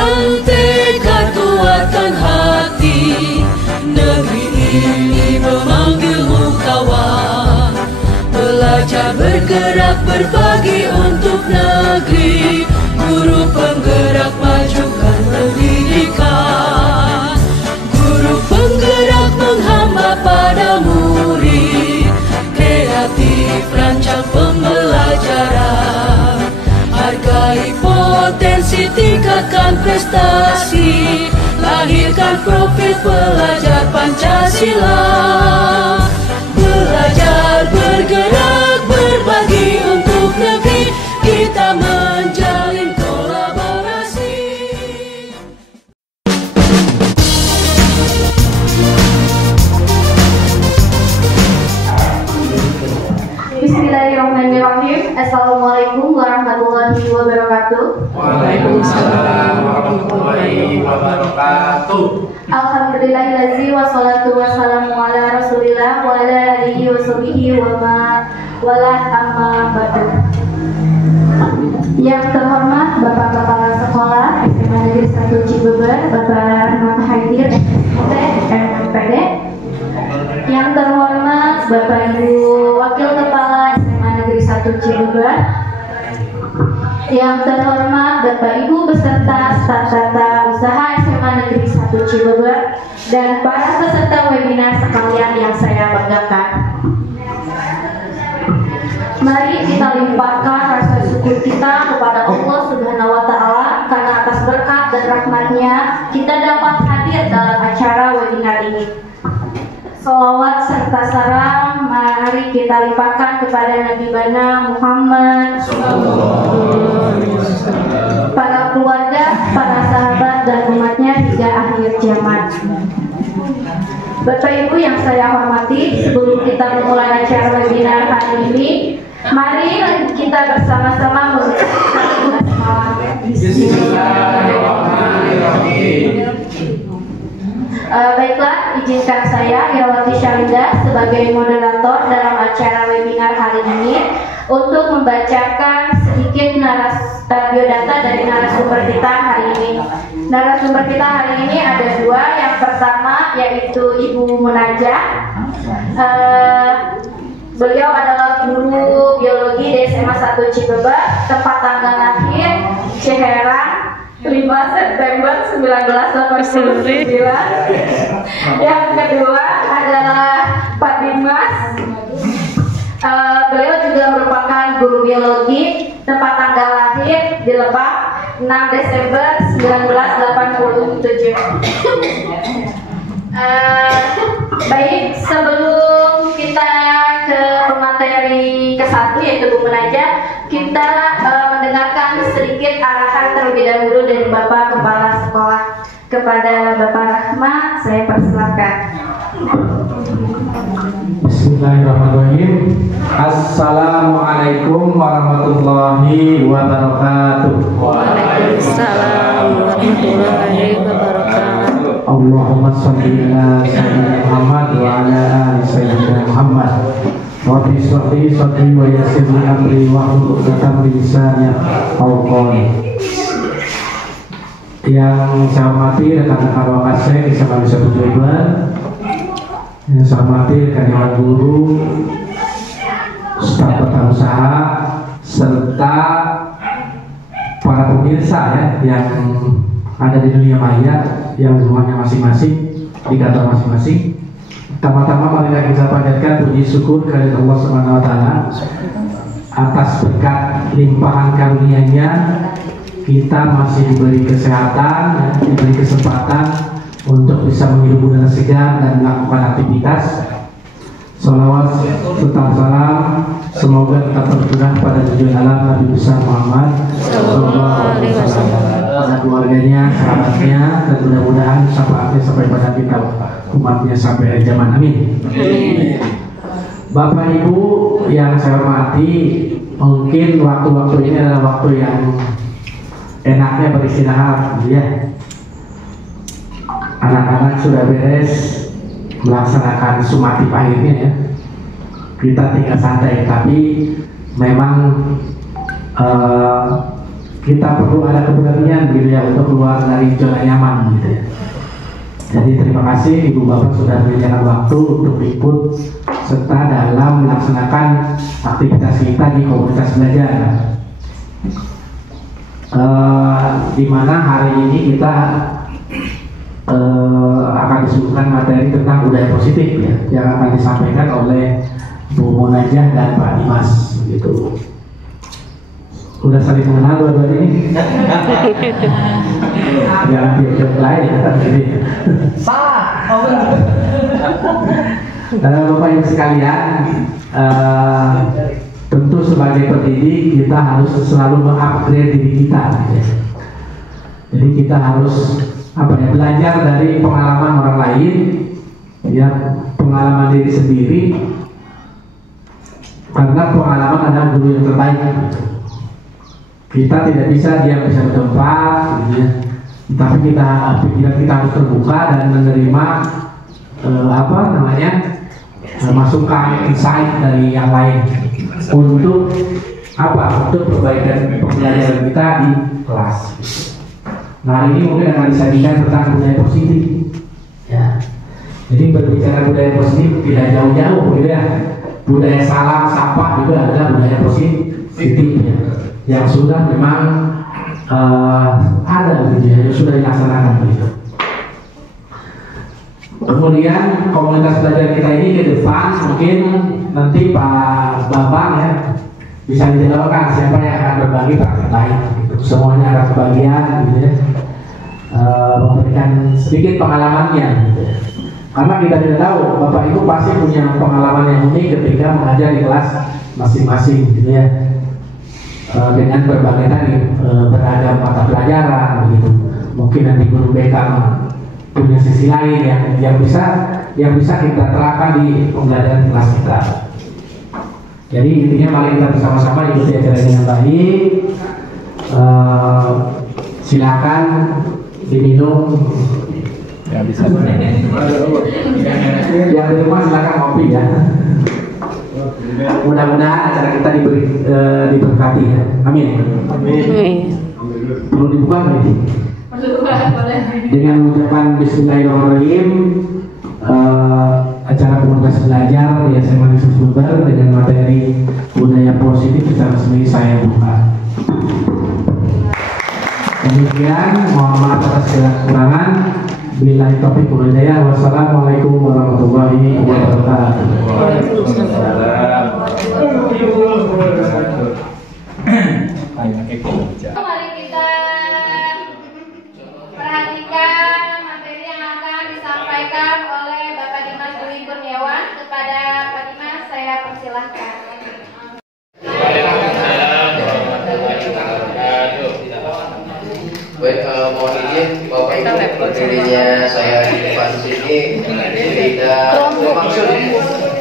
Pegang tekad, kuatkan hati, negeri ini memanggilmu kawan. Belajar bergerak berbagi untuk negeri, guru penggerak majukan pendidikan. Guru penggerak menghamba pada murid, kreatif rancang pembelajaran. Hargai potensi, tingkatkan prestasi, lahirkan profil pelajar Pancasila. Belajar, bergerak, berbagi untuk negeri, kita menjalin kolaborasi. Bismillahirrahmanirrahim. Assalamualaikum warahmatullahi wabarakatuh. Waalaikumsalam warahmatullahi wabarakatuh. Alhamdulillahillazi wassalatu wassalamu ala rasulillah wa ala alihi wa sahbihi wa ma wala amma ba'du. Yang terhormat Bapak Kepala Sekolah SMA Negeri 1 Cibeber, Bapak Rahmat Haidir, MPD. Yang terhormat Bapak Ibu Wakil Kepala SMA Negeri 1 Cibeber. Yang terhormat Bapak Ibu beserta staf tata usaha SMA Negeri 1 Cibeber dan para peserta webinar sekalian yang saya banggakan. Mari kita limpahkan rasa syukur kita kepada Allah Subhanahu wa Ta'ala karena atas berkat dan rahmatnya kita dapat hadir dalam acara webinar ini. Salawat serta salam mari kita limpahkan kepada Nabi Bana Muhammad, para keluarga, para sahabat dan umatnya hingga akhir zaman. Bapak Ibu yang saya hormati, sebelum kita memulai acara webinar hari ini, mari kita bersama-sama mengucapkan Bismillahirrahmanirrahim. Baiklah, izinkan saya Irawati Syalinda sebagai moderator dalam acara webinar hari ini untuk membacakan sedikit biodata dari narasumber kita hari ini. Narasumber kita hari ini ada dua. Yang pertama yaitu Ibu Munajah. Beliau adalah guru biologi di SMA 1 Cibeber, tempat tanggal lahir Ciherang 5 September 1989. Yang kedua adalah Pak Dimas. Beliau juga merupakan guru biologi, tempat tanggal lahir di Lebak 6 Desember 1987. Baik, sebelum kita ke materi ke-1 yaitu Bu Munajah, kita mendengarkan sedikit arahan terlebih dahulu dari Bapak Kepala Sekolah. Kepada Bapak Rahmat, saya persilakan. Bismillahirrahmanirrahim. Assalamualaikum warahmatullahi wabarakatuh. Waalaikumsalam warahmatullahi wabarakatuh. Allahumma sholli ala sayyidina Muhammad wa ala ali sayyidina Muhammad. Rabbi sholli sadri wa yassir li amri wa hlul 'uqdatam min lisani yafqahu qawli. Yang saya hormati rekan-rekan Wakasek di SMA Negeri 1 Cibeber, yang saya hormati rekan-rekan guru, staf tata usaha, serta para pemirsa yang ada di dunia maya, yang rumahnya masing-masing, di kantor masing-masing. Pertama-tama mari kita panjatkan puji syukur kepada Allah Subhanahu wa Ta'ala atas berkat limpahan karunia-Nya kita masih diberi kesehatan, diberi kesempatan untuk bisa menghirup udara segar dan melakukan aktivitas. Salawat serta salam semoga tetap tercurah pada tujuan alam Nabi besar Muhammad Sallallahu Alaihi Wasallam, pada keluarganya, sahabatnya, dan mudah-mudahan syafaatnya sampai pada kita umatnya sampai zaman. Amin. Bapak Ibu yang saya hormati, mungkin waktu-waktu ini adalah waktu yang enaknya beristirahat, ya. Anak-anak sudah beres melaksanakan sumatif akhirnya, ya. Kita tinggal santai, tapi memang kita perlu ada keberanian gitu ya untuk keluar dari zona nyaman gitu ya. Jadi terima kasih Ibu Bapak sudah menyediakan waktu untuk ikut serta dalam melaksanakan aktivitas kita di komunitas belajar. Di mana hari ini kita akan disuguhkan materi tentang budaya positif ya, yang akan disampaikan oleh Bu Munajah dan Pak Dimas gitu. Udah saling mengenal dua-duanya ini. Jangan tiap lain ya kan ini. Salah. Bapak Ibu sekalian, tentu sebagai pendidik kita harus selalu mengupgrade diri kita. Ya. Jadi kita harus belajar dari pengalaman orang lain, ya pengalaman diri sendiri, karena pengalaman adalah guru yang terbaik. Kita tidak bisa diam di satu tempat, gitu ya. Tapi pikiran kita harus terbuka dan menerima masukan insight dari yang lain untuk untuk perbaikan pembelajaran kita di kelas. Nah, hari ini mungkin akan disajikan tentang budaya positif. Ya. Jadi berbicara budaya positif tidak jauh-jauh, gitu ya. Budaya salam sapa juga adalah budaya positif ya. Yang sudah memang ada gitu ya, yang sudah dilaksanakan gitu. Kemudian komunitas belajar kita ini ke depan mungkin nanti Pak Bambang ya bisa dijelaskan siapa yang akan berbagi praktik lain gitu. Semuanya akan kebagian gitu ya, memberikan sedikit pengalamannya gitu ya. Karena kita tidak tahu Bapak Ibu pasti punya pengalaman yang unik ketika mengajar di kelas masing-masing gitu ya. Dengan berbagai tadi beragam mata pelajaran begitu. Mungkin nanti guru BK punya sisi lain yang bisa kita terapkan di pembelajaran kelas kita. Jadi intinya mari kita bersama-sama ikuti acara ini dengan baik. Silakan diminum. Ya bisa. Yang di rumah silakan ngopi ya. Mudah-mudahan acara kita diberkati ya. Amin. Amin. Perlu dibuka nih. Dengan mengucapkan Bismillahirrahmanirrahim, acara komunitas belajar di SMA Negeri Sumber dengan materi budaya positif secara resmi saya buka. Demikian, mohon maaf atas segala kekurangan. Billahi taufiq wal hidayah. Wassalamualaikum warahmatullahi wabarakatuh. Mari kita perhatikan materi yang akan disampaikan oleh Bapak Dimas Dwi Kurniawan. Kepada Pak Dimas saya persilahkan. Baik, mohon izin Bapak Ibu, berdirinya saya di depan sini tidak bermaksud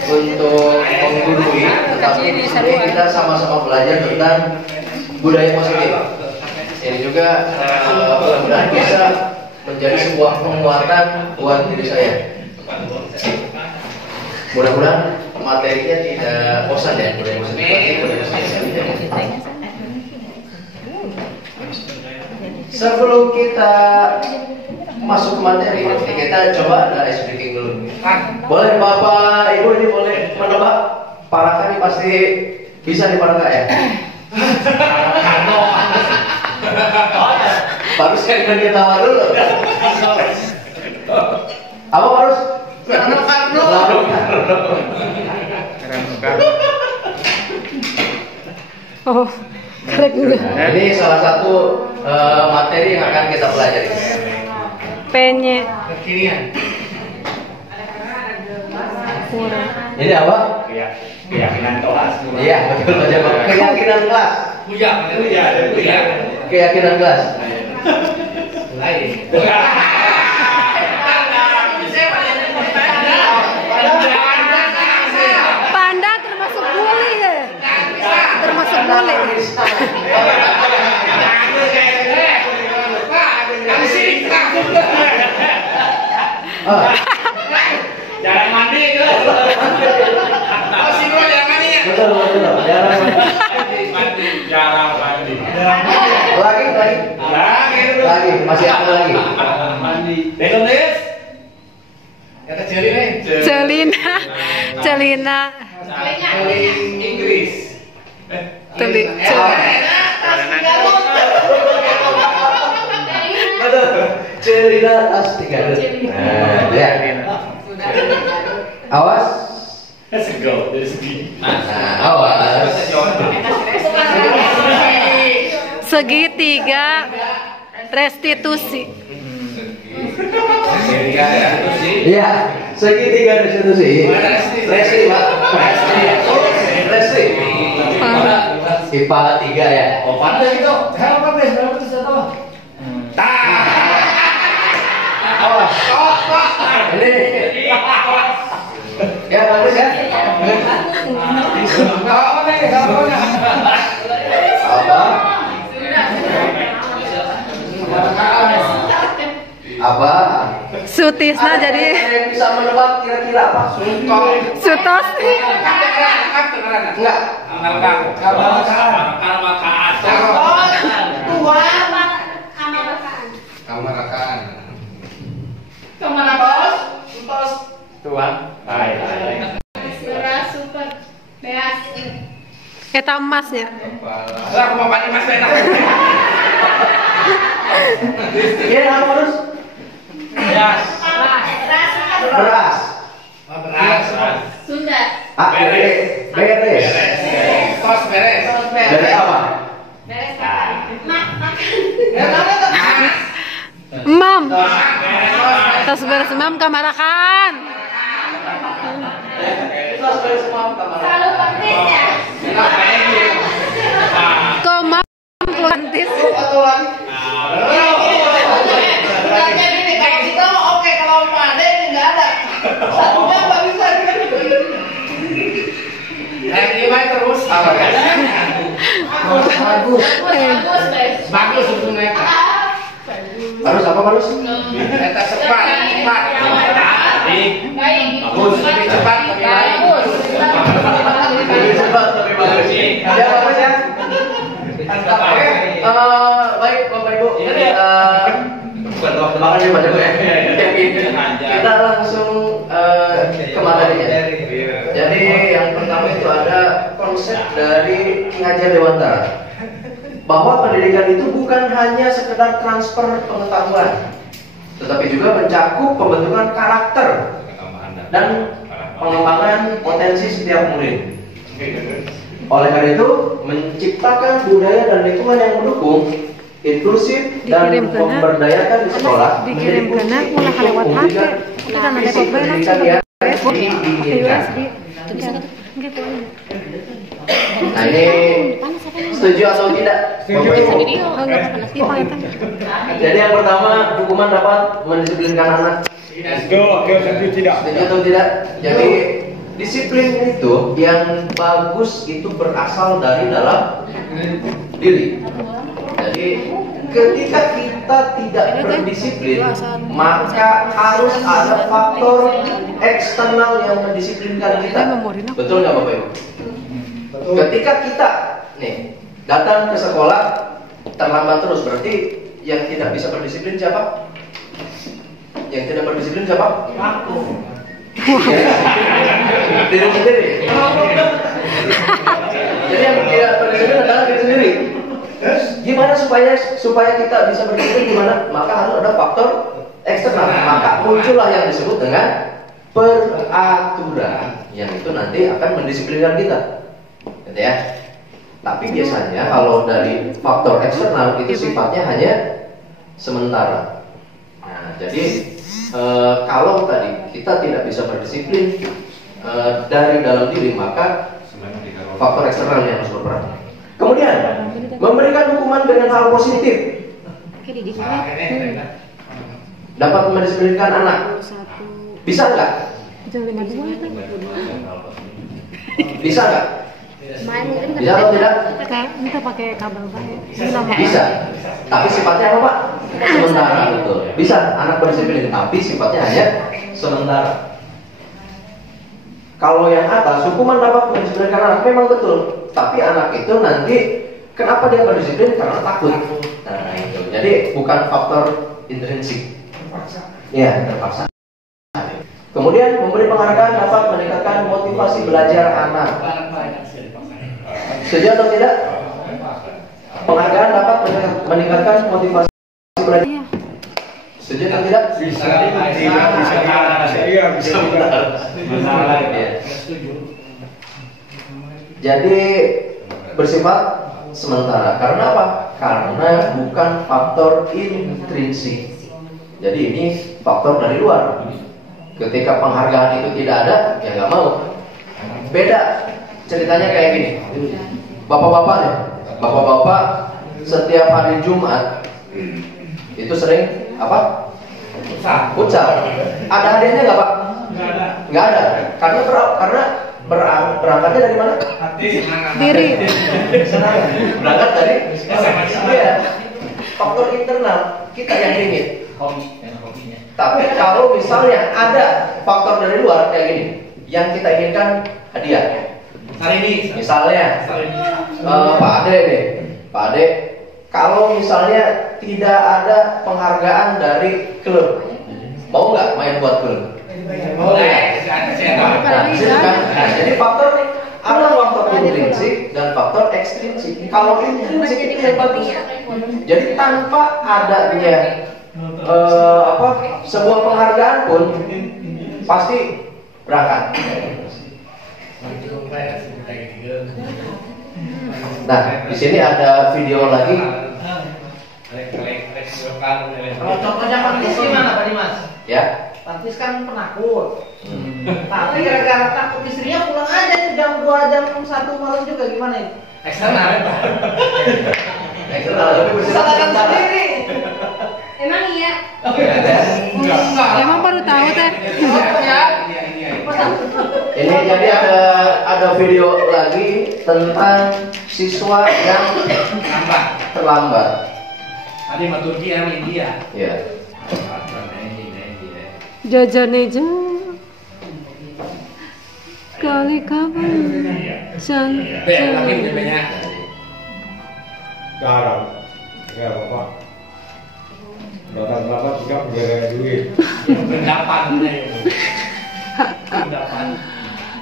untuk menggurui, tetapi di sini kita sama-sama belajar tentang budaya positif. Ini juga mudah-mudahan bisa menjadi sebuah penguatan buat diri saya. Mudah-mudahan materinya tidak bosan ya, budaya positif. Sebelum kita masuk ke materi, kita coba ada ice breaking dulu. Boleh Bapak Ibu ini boleh menebak? Parakan ini pasti bisa diparaka ya? Baru saya kita tawa dulu. Apa harus? Oh, keren juga. Ini salah satu materi yang akan kita pelajari. Penye. Kekinian. Kurang. Ini apa? Keyakinan kelas. Iya, betul saja. Keyakinan kelas. Keyakinan kelas. Lain. Panda termasuk bully ya? Termasuk bully. Jarang mandi itu. Betul. Jarang mandi. Lagi, masih ada lagi. Tulis. Kata Celina nih. Celina. Inggris. Celina tas 3. Nah, lihat. Awas. Let's go. Dari segi. Nah, awas. Segitiga restitusi. Iya, segitiga restitusi. Resti, Pak. Resti. IPA 3 ya. Oh, pandai itu. Apa deh? Berapa itu sudah tahu? Awas. Ini. Ya, bagus ya. Apa? Sutisna Ada jadi yang bisa menebak kira-kira apa? Sutos. Enggak. Tuan. Eta emasnya. Ini harus beras. Sunda. Ah, beres. Tos beres. Dari apa? Beres makan. Mam. Tas beres mam kamarakan. Itu beres semua kamar. Selalu praktis ya. Kok mam kelantis? Atau lagi? Kalau kita mau oke, kalau pandai ini nggak ada. Satunya nggak bisa. Lima terus. Bagus untuk mereka. Harus apa harus? Kita cepat. Baik. Bagus, lebih cepat, lebih baik. Lebih cepat, lebih bagus. Ya bagus ya. Baik Bapak Ibu. Makanya Pak Ibu ya. Kita langsung ke materinya. Jadi yang pertama itu ada konsep dari Ki Hajar Dewantara, bahwa pendidikan itu bukan hanya sekedar transfer pengetahuan, tetapi juga mencakup pembentukan karakter dan pengembangan potensi setiap murid. Oleh karena itu, menciptakan budaya dan lingkungan yang mendukung, inklusif dan Dikirim kena. memberdayakan di sekolah Dikirim menjadi kena kunci mulai lewat untuk HP. mewujudkan Kita kan ada visi kopi pendidikan yang diinginkan. Nah ini setuju atau tidak? Bapak Ibu? Jadi yang pertama, hukuman dapat mendisiplinkan anak. Setuju atau tidak? Jadi disiplin itu yang bagus itu berasal dari dalam diri. Jadi ketika kita tidak berdisiplin, maka harus ada faktor eksternal yang mendisiplinkan kita. Betul nggak Bapak Ibu? Ketika kita nih datang ke sekolah terlambat terus, berarti yang tidak bisa berdisiplin siapa? Yang tidak berdisiplin siapa? Aku. Diri sendiri. Jadi yang tidak berdisiplin adalah diri sendiri. Gimana supaya kita bisa berdisiplin? Gimana? Maka harus ada faktor eksternal. Maka muncullah yang disebut dengan peraturan, yang itu nanti akan mendisiplinkan kita. Gitu ya. Tapi biasanya kalau dari faktor eksternal itu sifatnya hanya sementara. Nah, jadi kalau tadi kita tidak bisa berdisiplin dari dalam diri, maka faktor eksternal yang harus berperan. Kemudian memberikan hukuman dengan hal positif dapat mendisiplinkan anak. Bisa nggak? Bisa nggak? Bisa atau tidak? Kita pakai kabel Bisa. Tapi sifatnya apa Pak? Sementara, betul. Bisa anak berdisiplin, tapi sifatnya hanya sementara. Kalau yang atas, hukuman dapat mendisiplinkan anak, memang betul. Tapi anak itu nanti Kenapa dia berdisiplin? Karena takut. Nah itu. Jadi bukan faktor intrinsik. Ya, terpaksa. Kemudian memberi penghargaan dapat meningkatkan motivasi belajar anak. Setuju atau tidak? Penghargaan dapat meningkatkan motivasi belajar. Setuju atau tidak? Bisa. Iya, bisa. Jadi bersifat sementara. Karena apa? Karena bukan faktor intrinsik. Jadi ini faktor dari luar. Ketika penghargaan itu tidak ada, ya nggak mau. Beda ceritanya kayak gini. Bapak-bapak nih, bapak-bapak setiap hari Jumat itu sering apa? Futsal. Ada hadiahnya nggak Pak? Nggak ada. Karena berangkatnya dari mana? Diri. Berangkat dari iya. Faktor internal kita yang ingin. Tapi kalau misalnya ada faktor dari luar kayak gini, yang kita inginkan hadiah. Hari ini Misalnya Pak Ade deh, Pak Ade, kalau misalnya tidak ada penghargaan dari klub, mau nggak main buat klub? Jadi faktor ada faktor intrinsik dan faktor ekstrinsik. Kalau intrinsik itu yang bagus. Jadi tanpa adanya sebuah penghargaan pun pasti berangkat. Nah, di sini ada video lagi. Kalau contohnya Pantis gimana Pak Dimas? Ya. Pantis kan penakut. Tapi gara-gara takut istrinya pulang aja itu jam 2 jam 1 malam juga gimana itu? eksternal ya Pak. Eksternal tapi bersifat Salahkan sementara. sendiri. Emang iya? Enggak. Emang baru tahu teh. Ya. Ini jadi ada video lagi tentang siswa yang terlambat. Tadi sama Turki sama India. Ya. Jajan aja. Kali kapan? Lagi punya banyak. Jarang. Ya Bapak. Bapak juga punya duit. Pendapat. Pendapat.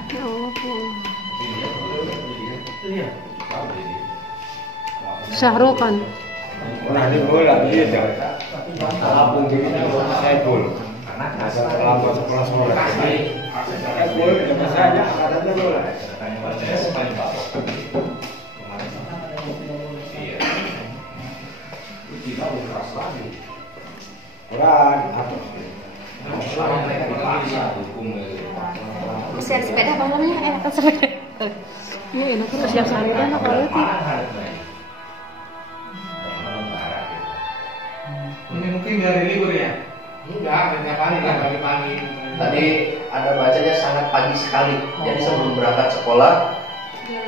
Ya Allah. Syahrul kan. Pernah di bola dia jangan. Kampung gini saya bol. Asal terlambat sekolah sekolah. Saya bol cuma saja katanya bola. Orang apa? Mesin sepeda apa namanya? Enakan sepeda. Iya, enak kan siap sehari enak banget sih. Ini mungkin dari libur ya? Enggak, tiap hari lah pagi-pagi. Tadi ada bacanya sangat pagi sekali. Jadi sebelum berangkat sekolah,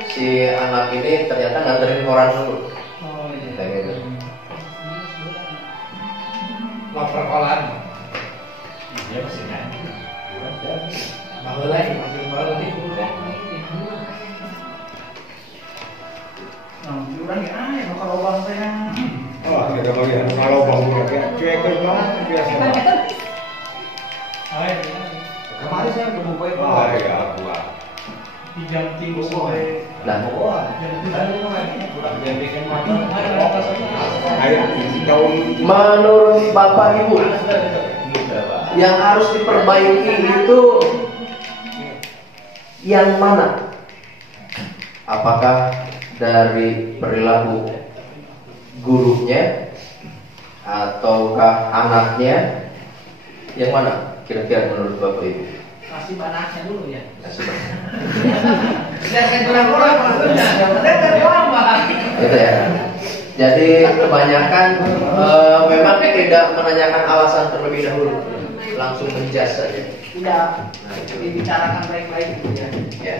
si anak ini ternyata nganterin koran dulu. Oh iya. Kayak gitu. Lapor kolan. Iya pasti kan. Baru lagi, baru lagi. Kurang ya, kalau bang saya. Oh, ada bagian kalau bangun kayak cuek banget biasa. Kemarin saya udah buka itu. Oh ya, buat. Di jam 3 sore. Nah, menurut Bapak Ibu, yang harus diperbaiki itu yang mana? Apakah dari perilaku gurunya ataukah anaknya? Yang mana kira-kira menurut Bapak Ibu? Kasih banaknya dulu ya. Kasih banyak. Biar kayak kurang-kurang maksudnya. Jangan lama. Gitu ya. Jadi kebanyakan memang tidak menanyakan alasan terlebih dahulu, langsung menjas saja. Udah dibicarakan baik-baik gitu ya. Ya.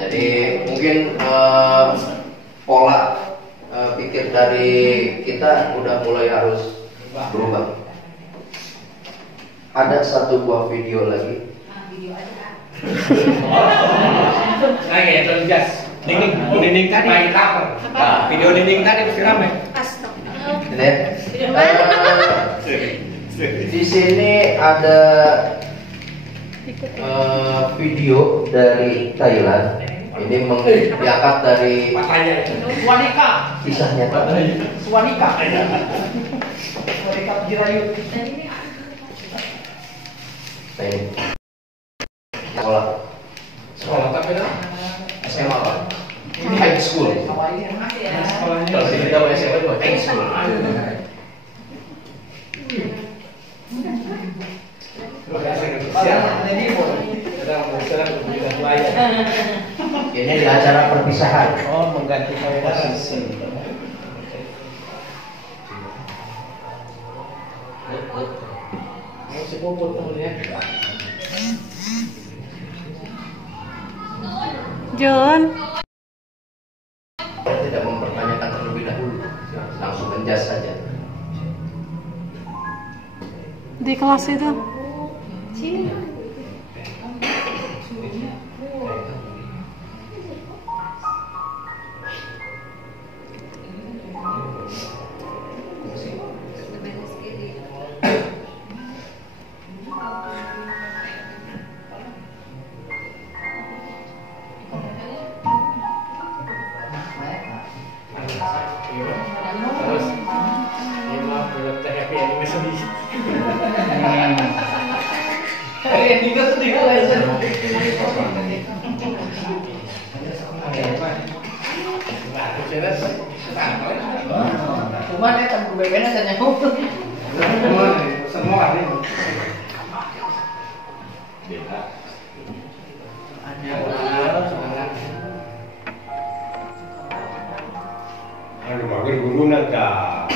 Jadi mungkin pola pikir dari kita udah mulai harus berubah. Ada satu buah video lagi. Nah, ya, terus gas. Ini kan main cover. Nah, video dinding tadi mesti rame. Di sini ada video dari Thailand. Ini diangkat dari Swanika. kisah nyata. Swanika. Swanika Jirayut. Nah, ini sekolah tapi SMA apa? Ini high school. Kalau sini kita SMA itu high school. Ini di acara perpisahan. Oh, mengganti posisi. Si Puput temennya. John. Tidak mempertanyakan terlebih dahulu, langsung menjas saja. Di kelas itu. Cuman ya kan berbeda dan nyambung. Semua hari. Aduh, mager gurunan kak.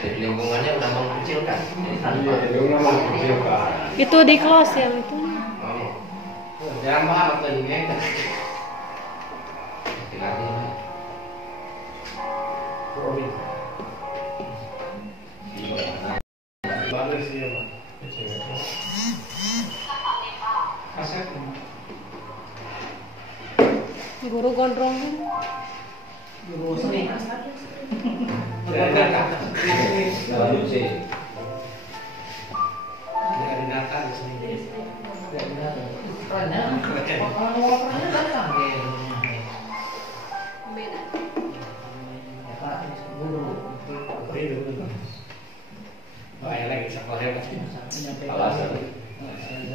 Jadi lingkungannya udah mengkecilkan. Iya, jadi orang mau kecil kak. Itu di kelas yang itu. Jangan banget lagi ya. Guru gondrong. Guru seni.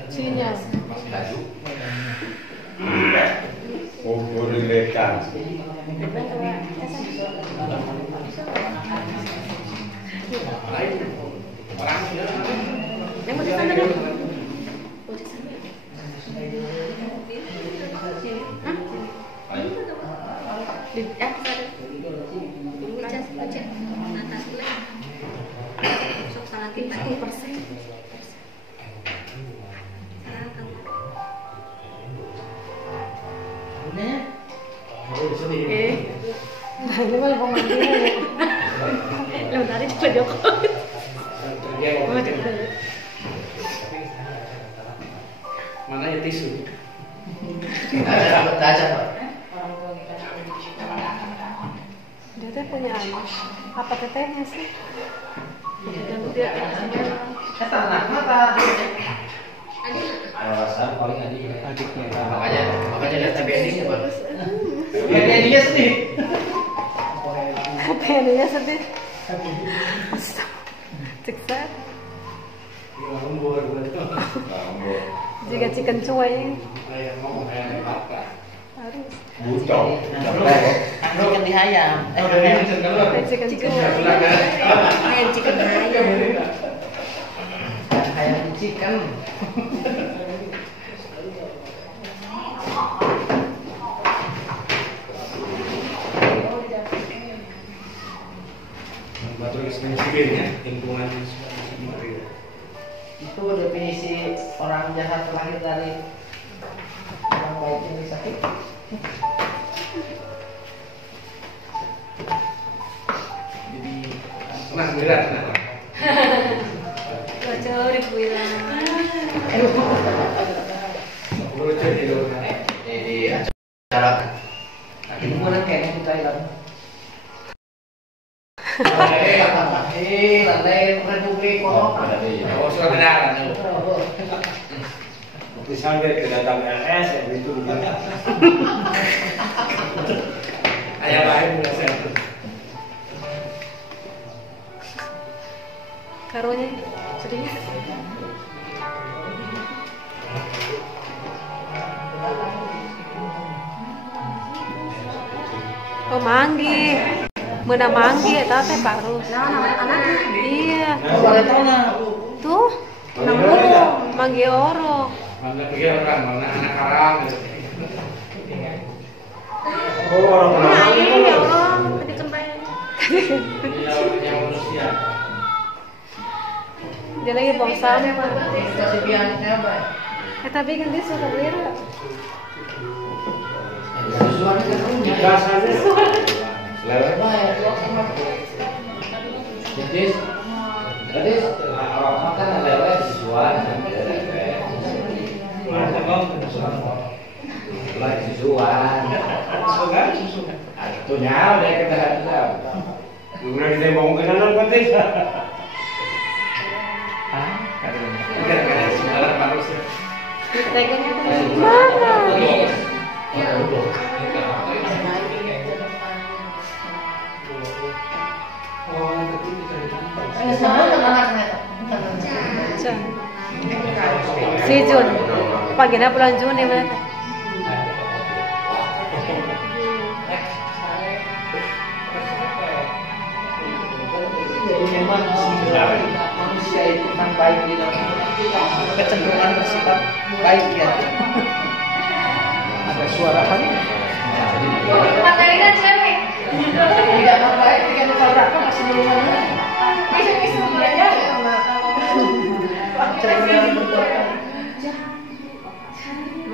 Sinyal. Oh, dilihatkan. Yang mau di sana dong. Mau di sana. Hah? Di sana. Baca. Nata selek. Sok salah 30%. Nah, ini malah pemandian ya. Lu tadi Pak Jokowi. Mana ya tisu? Ada Pak. Dia tuh punya anak. Apa tetehnya sih? Dan dia Alasan paling adiknya. Makanya lihat TBNI Pak. Ya dia sedih. apa yang dia sedih? Cekset. Jika chicken cuy harus. Bucong. Anu kan dihayam. Chicken cuy. Ayam chicken ayam. Ayam chicken. Batu ya, lingkungan Itu definisi orang jahat terlahir dari orang baik yang sakit. jadi senang berat. Jauh dibilang. Di acara Ini bukan kayaknya di Thailand. Lantai Republik Kono. Oh, sudah kenalan. Sampai kedatang LS yang itu. Ayah lain biasa. Karunya sedih. Oh manggi, mana manggi eta teh parus. Iya. Tuh, manggi oro. Mana pikir orang, mana anak karang gitu. Oh, orang Ya Allah, tadi kembali. Yang manusia. Dia lagi buang sampah. Kasih biangnya apa? Tapi kan dia suka beli. Susuan kan gas aja. Lewat. Jadi makan lewat susuan. Lagi susuan. Itu nyawa deh kita hadap. Udah kita mau kenalan penting. Tegangnya tuh mana? Si Jun, pagi na bulan Juni mana? Jadi memang manusia itu kan baik di dalam kecenderungan bersifat baik ya. Ada suara apa nih? Materi kan cewek. Tidak mau baik dengan tabrak masih belum ada. Bisa belajar.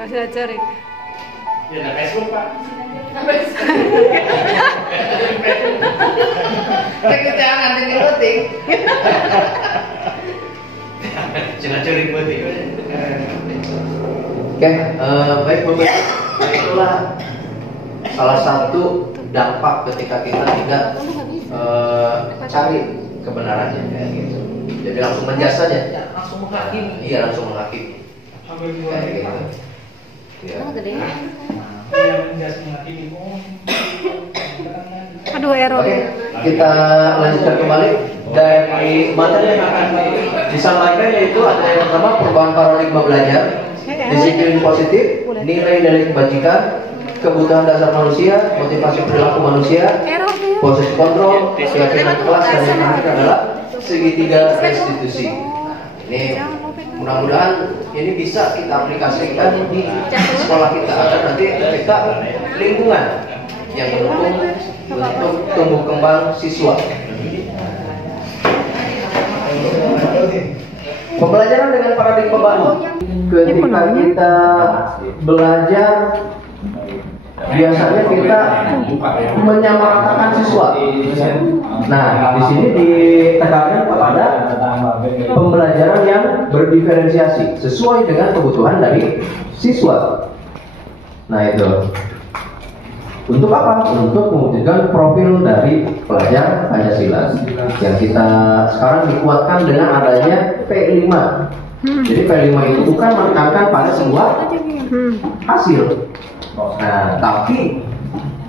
Masih ada cerik. Ya ada Facebook Pak. Kita nanti di voting. Jangan curi putih. Oke, baik pemirsa. Itulah salah satu dampak ketika kita tidak cari kebenarannya kayak gitu. Jadi langsung menjudge saja. Langsung menghakimi. Iya, langsung menghakimi. Kayak gitu. Ya. Aduh error. Oke, kita lanjutkan kembali dari materi yang akan disampaikan, yaitu ada yang pertama perubahan paradigma belajar, disiplin positif, nilai dari kebajikan, kebutuhan dasar manusia, motivasi perilaku manusia, proses kontrol, keyakinan kelas, dan yang terakhir adalah segitiga restitusi. Ini mudah-mudahan ini bisa kita aplikasikan di sekolah kita agar nanti kita lingkungan yang mendukung untuk tumbuh kembang siswa. Pembelajaran dengan paradigma baru. Ketika kita belajar, biasanya kita menyamaratakan siswa. Nah, di sini ditekankan kepada pembelajaran yang berdiferensiasi sesuai dengan kebutuhan dari siswa. Nah, itu. Untuk apa? Untuk mewujudkan profil dari pelajar Pancasila yang kita sekarang dikuatkan dengan adanya P5. Jadi P5 itu bukan menekankan pada sebuah hasil. Nah, tapi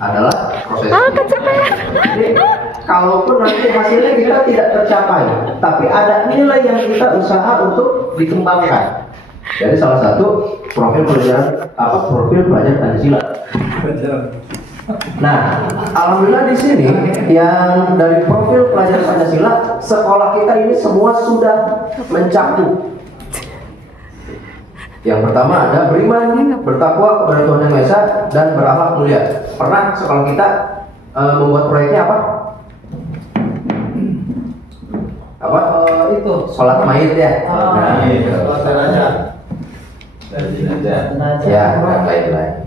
adalah proses. Jadi, kalaupun nanti hasilnya kita tidak tercapai, tapi ada nilai yang kita usaha untuk dikembangkan. Jadi salah satu profil pelajar Pancasila. Nah, alhamdulillah di sini yang dari profil pelajar Pancasila, sekolah kita ini semua sudah mencakup. Yang pertama ada beriman, bertakwa kepada Tuhan Yang Maha Esa, dan berakhlak mulia. Pernah sekolah kita membuat proyeknya apa? Apa? Itu sholat mayit ya. Nah, ya, dan lain-lain.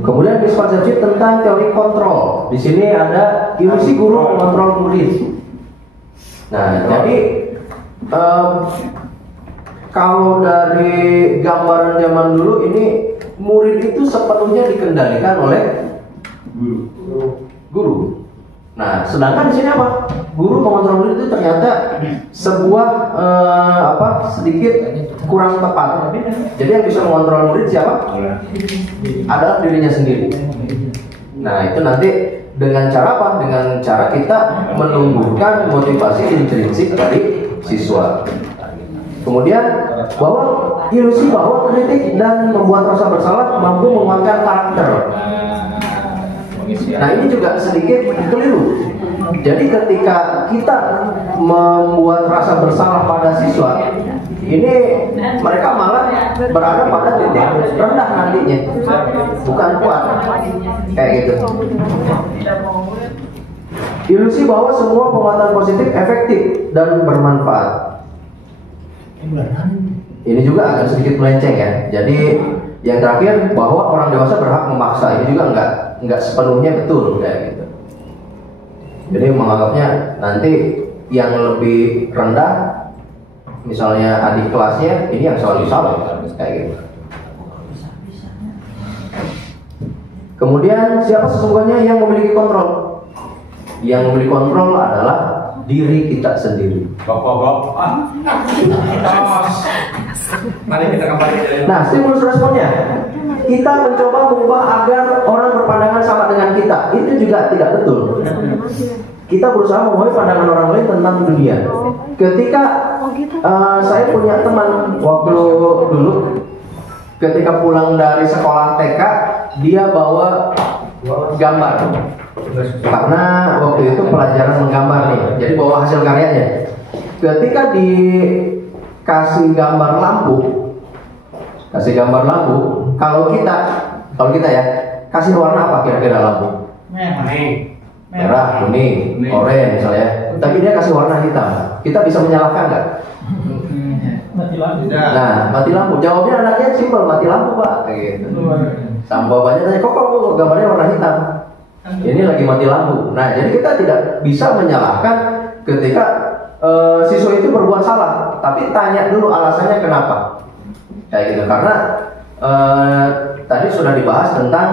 Kemudian miskonsepsi tentang teori kontrol. Di sini ada ilusi guru mengontrol murid. Nah, jadi kalau dari gambaran zaman dulu ini murid itu sepenuhnya dikendalikan oleh guru. Nah, sedangkan di sini apa? Guru mengontrol murid itu ternyata sebuah sedikit kurang tepat. Jadi yang bisa mengontrol murid siapa? Adalah dirinya sendiri. Nah, itu nanti dengan cara apa? Dengan cara kita menumbuhkan motivasi intrinsik dari siswa. Kemudian bahwa ilusi bahwa kritik dan membuat rasa bersalah mampu menguatkan karakter. Nah, ini juga sedikit keliru. Jadi ketika kita membuat rasa bersalah pada siswa, ini mereka malah berada pada titik rendah nantinya, bukan kuat, kayak gitu. Ilusi bahwa semua penguatan positif efektif dan bermanfaat. Ini juga agak sedikit melenceng ya. Jadi yang terakhir bahwa orang dewasa berhak memaksa, ini juga nggak sepenuhnya betul kayak gitu. Jadi menganggapnya nanti yang lebih rendah, misalnya adik kelasnya, ini yang selalu salah kayak gitu. Kemudian siapa sesungguhnya yang memiliki kontrol? Yang memiliki kontrol adalah diri kita sendiri. Mari kita kembali dari. Nah, stimulus responnya, kita mencoba mengubah agar orang berpandangan sama dengan kita. Itu juga tidak betul. Kita berusaha mengubah pandangan orang lain tentang dunia. Ketika saya punya teman waktu dulu, ketika pulang dari sekolah TK, dia bawa gambar. Karena waktu itu pelajaran menggambar nih, jadi bawa hasil karyanya. Ketika dikasih gambar lampu, kalau kita ya, kasih warna apa kira-kira lampu? Merah, kuning, oranye misalnya. Tapi dia kasih warna hitam. Kita bisa menyalahkan nggak? Mati lampu. Nah, mati lampu. Jawabnya anaknya simpel, mati lampu pak. Kayak gitu. Sampai bapaknya tanya, kok gambarnya warna hitam? Ini lagi mati lampu. Nah, jadi kita tidak bisa menyalahkan ketika siswa itu berbuat salah, tapi tanya dulu alasannya kenapa. Kayak gitu. Karena tadi sudah dibahas tentang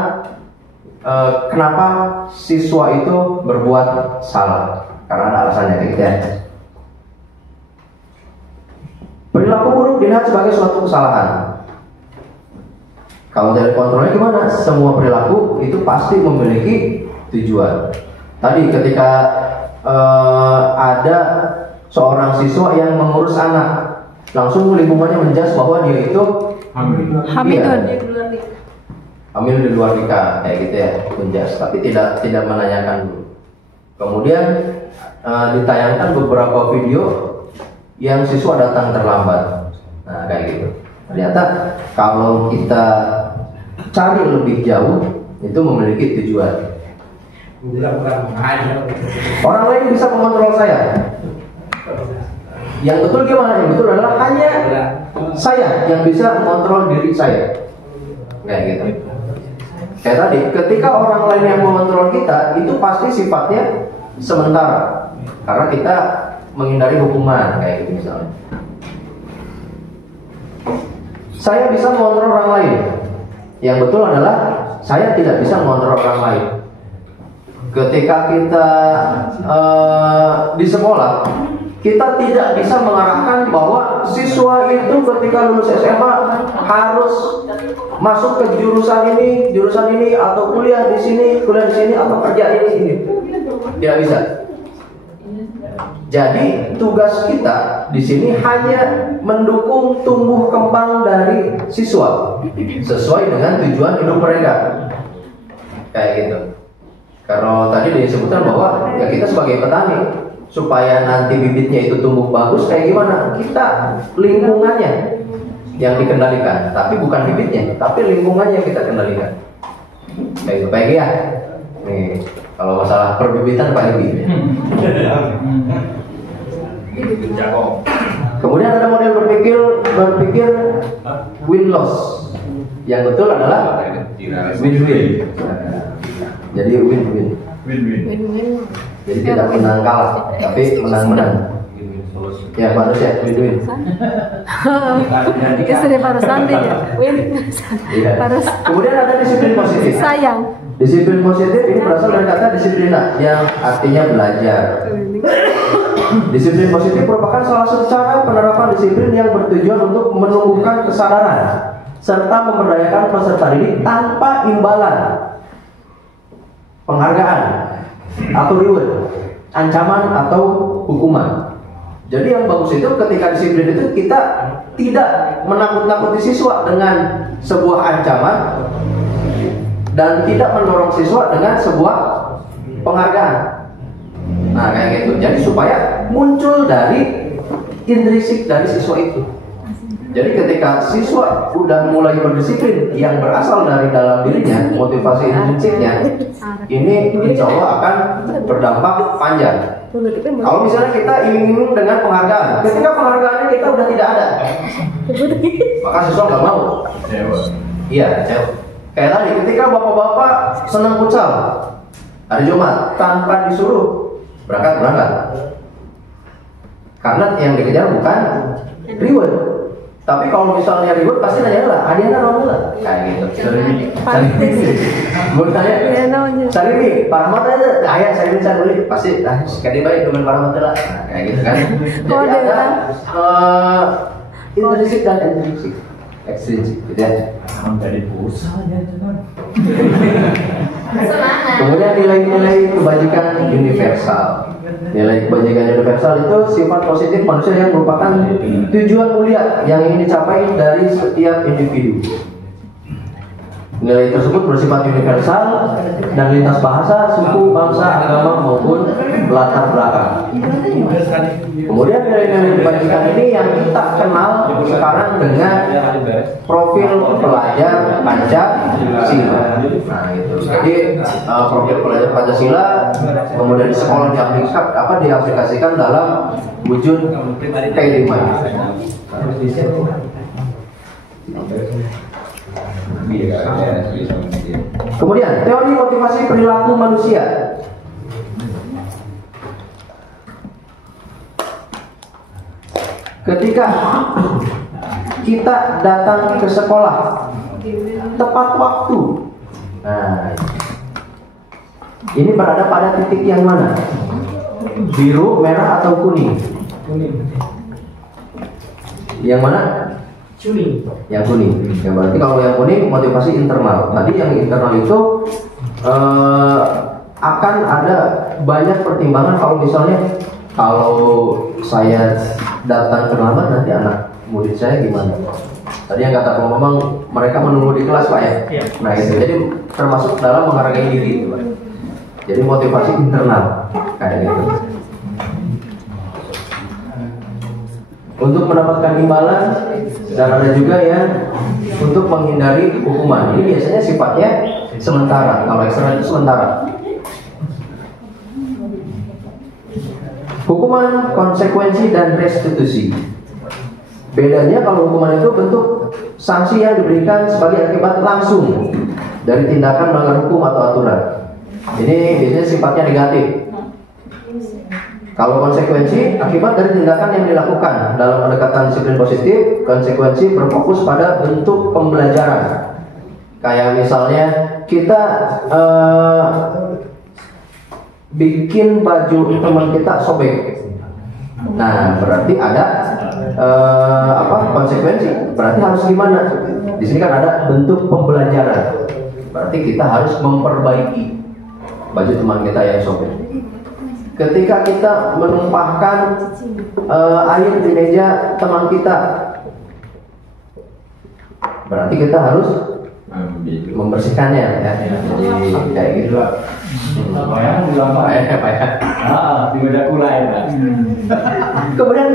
kenapa siswa itu berbuat salah. Karena ada alasannya kayak gitu ya. Perilaku buruk dilihat sebagai suatu kesalahan. Kalau dari kontrolnya gimana? Semua perilaku itu pasti memiliki tujuan. Tadi ketika ada seorang siswa yang mengurus anak, langsung lingkungannya menjas bahwa dia itu hamil di luar nikah, kayak gitu ya, menjas. Tapi tidak menanyakan dulu. Kemudian ditayangkan beberapa video yang siswa datang terlambat. Nah, kayak gitu. Ternyata kalau kita cari lebih jauh, itu memiliki tujuan. Orang lain bisa mengontrol saya. Yang betul gimana? Yang betul adalah hanya saya yang bisa mengontrol diri saya. Kayak gitu. Kayak tadi, ketika orang lain yang mengontrol kita, itu pasti sifatnya sementara. Karena kita menghindari hukuman, kayak gitu misalnya. Saya bisa mengontrol orang lain. Yang betul adalah saya tidak bisa mengontrol orang lain. Ketika kita di sekolah, kita tidak bisa mengarahkan bahwa siswa itu ketika lulus SMA harus masuk ke jurusan ini atau kuliah di sini atau kerja ini. Tidak bisa. Jadi tugas kita di sini hanya mendukung tumbuh kembang dari siswa sesuai dengan tujuan hidup mereka. Kayak gitu. Kalau tadi disebutkan bahwa ya kita sebagai petani supaya nanti bibitnya itu tumbuh bagus kayak gimana? Kita lingkungannya yang dikendalikan, tapi bukan bibitnya, tapi lingkungannya yang kita kendalikan. Kayak gitu, Pak Egi ya. Nih, kalau masalah perbibitan Pak Egi. Kemudian ada model berpikir win-loss. Yang betul adalah win-win. Jadi win-win. Jadi tidak menang kalah, tapi menang-menang. Ya manusia win-win. Istri baru sanding ya, win. Iya. Harus Kemudian ada disiplin positif. sayang. Disiplin positif ini berasal dari kata disiplina yang artinya belajar. Disiplin positif merupakan salah satu cara penerapan disiplin yang bertujuan untuk menumbuhkan kesadaran serta memberdayakan peserta didik tanpa imbalan, penghargaan atau reward, ancaman atau hukuman. Jadi yang bagus itu ketika disiplin itu kita tidak menakut-nakuti siswa dengan sebuah ancaman dan tidak mendorong siswa dengan sebuah penghargaan. Nah kayak gitu. Jadi supaya muncul dari intrinsik dari siswa itu. Jadi ketika siswa udah mulai berdisiplin yang berasal dari dalam dirinya, motivasi intrinsiknya, ini insya Allah akan berdampak panjang. Kalau misalnya kita iming-iming dengan penghargaan, ketika penghargaannya kita udah tidak ada, maka siswa nggak mau. Iya, kayak tadi ketika bapak-bapak senang futsal hari Jumat tanpa disuruh berangkat, karena yang dikejar bukan reward. Tapi kalau misalnya ribut pasti nanya lah, hadiahnya naon lah, kayak gitu. Gue tanya, Sarimi, Pak Rahmat aja, ayah saya bisa beli, pasti sekali baik dengan Pak Rahmat lah, kayak gitu kan. Jadi ada intrinsik dan ekstrinsik, gitu ya. Dari pulsa aja kan. Kemudian nilai-nilai kebajikan universal. Nilai kebajikan universal itu sifat positif manusia yang merupakan tujuan mulia yang ingin dicapai dari setiap individu. Nilai tersebut bersifat universal dan lintas bahasa, suku, bangsa, agama maupun latar belakang. Kemudian nilai-nilai kebajikan ini yang kita kenal sekarang dengan profil pelajar Pancasila. Nah itu. Jadi profil pelajar Pancasila kemudian di sekolah diaplikasikan dalam wujud T5. Kemudian teori motivasi perilaku manusia. Ketika kita datang ke sekolah tepat waktu, nah ini berada pada titik yang mana? Biru, merah atau kuning? Yang mana? Yang kuning. Yang berarti kalau yang kuning motivasi internal. Tadi yang internal itu akan ada banyak pertimbangan. Kalau misalnya saya datang terlambat nanti anak murid saya gimana? Tadi yang kata Pak Mamang mereka menunggu di kelas Pak ya. Nah itu jadi termasuk dalam menghargai diri itu Pak. Jadi motivasi internal kayak gitu. Untuk mendapatkan imbalan dan ada juga yang untuk menghindari hukuman. Ini biasanya sifatnya sementara. Kalau eksternal itu sementara. Hukuman, konsekuensi dan restitusi. Bedanya kalau hukuman itu bentuk sanksi yang diberikan sebagai akibat langsung dari tindakan melanggar hukum atau aturan. Ini biasanya sifatnya negatif. Kalau konsekuensi akibat dari tindakan yang dilakukan. Dalam pendekatan disiplin positif, konsekuensi berfokus pada bentuk pembelajaran. Kayak misalnya kita bikin baju teman kita sobek. Nah, berarti ada konsekuensi. Berarti harus gimana? Di sini kan ada bentuk pembelajaran. Berarti kita harus memperbaiki baju teman kita yang sobek. Ketika kita menumpahkan air di meja teman kita, berarti kita harus membersihkannya ya. Jadi kayak gitu lah. Kemudian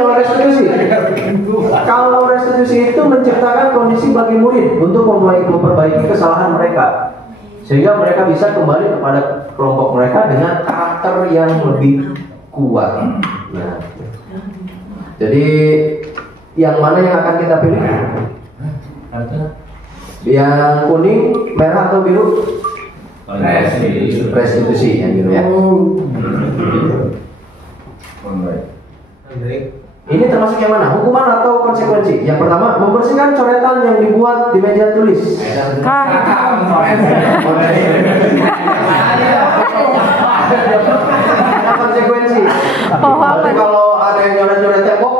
kalau restitusi, itu menciptakan kondisi bagi murid untuk memperbaiki kesalahan mereka, sehingga mereka bisa kembali kepada kelompok mereka dengan karakter yang lebih kuat. Nah, jadi yang mana yang akan kita pilih? Yang kuning, merah atau biru? Restitusi yang biru ya. Ini termasuk yang mana? Hukuman atau konsekuensi? Yang pertama, membersihkan coretan yang dibuat di meja tulis. Konsekuensi. Berarti kalau ada yang nyoret-nyoret tembok,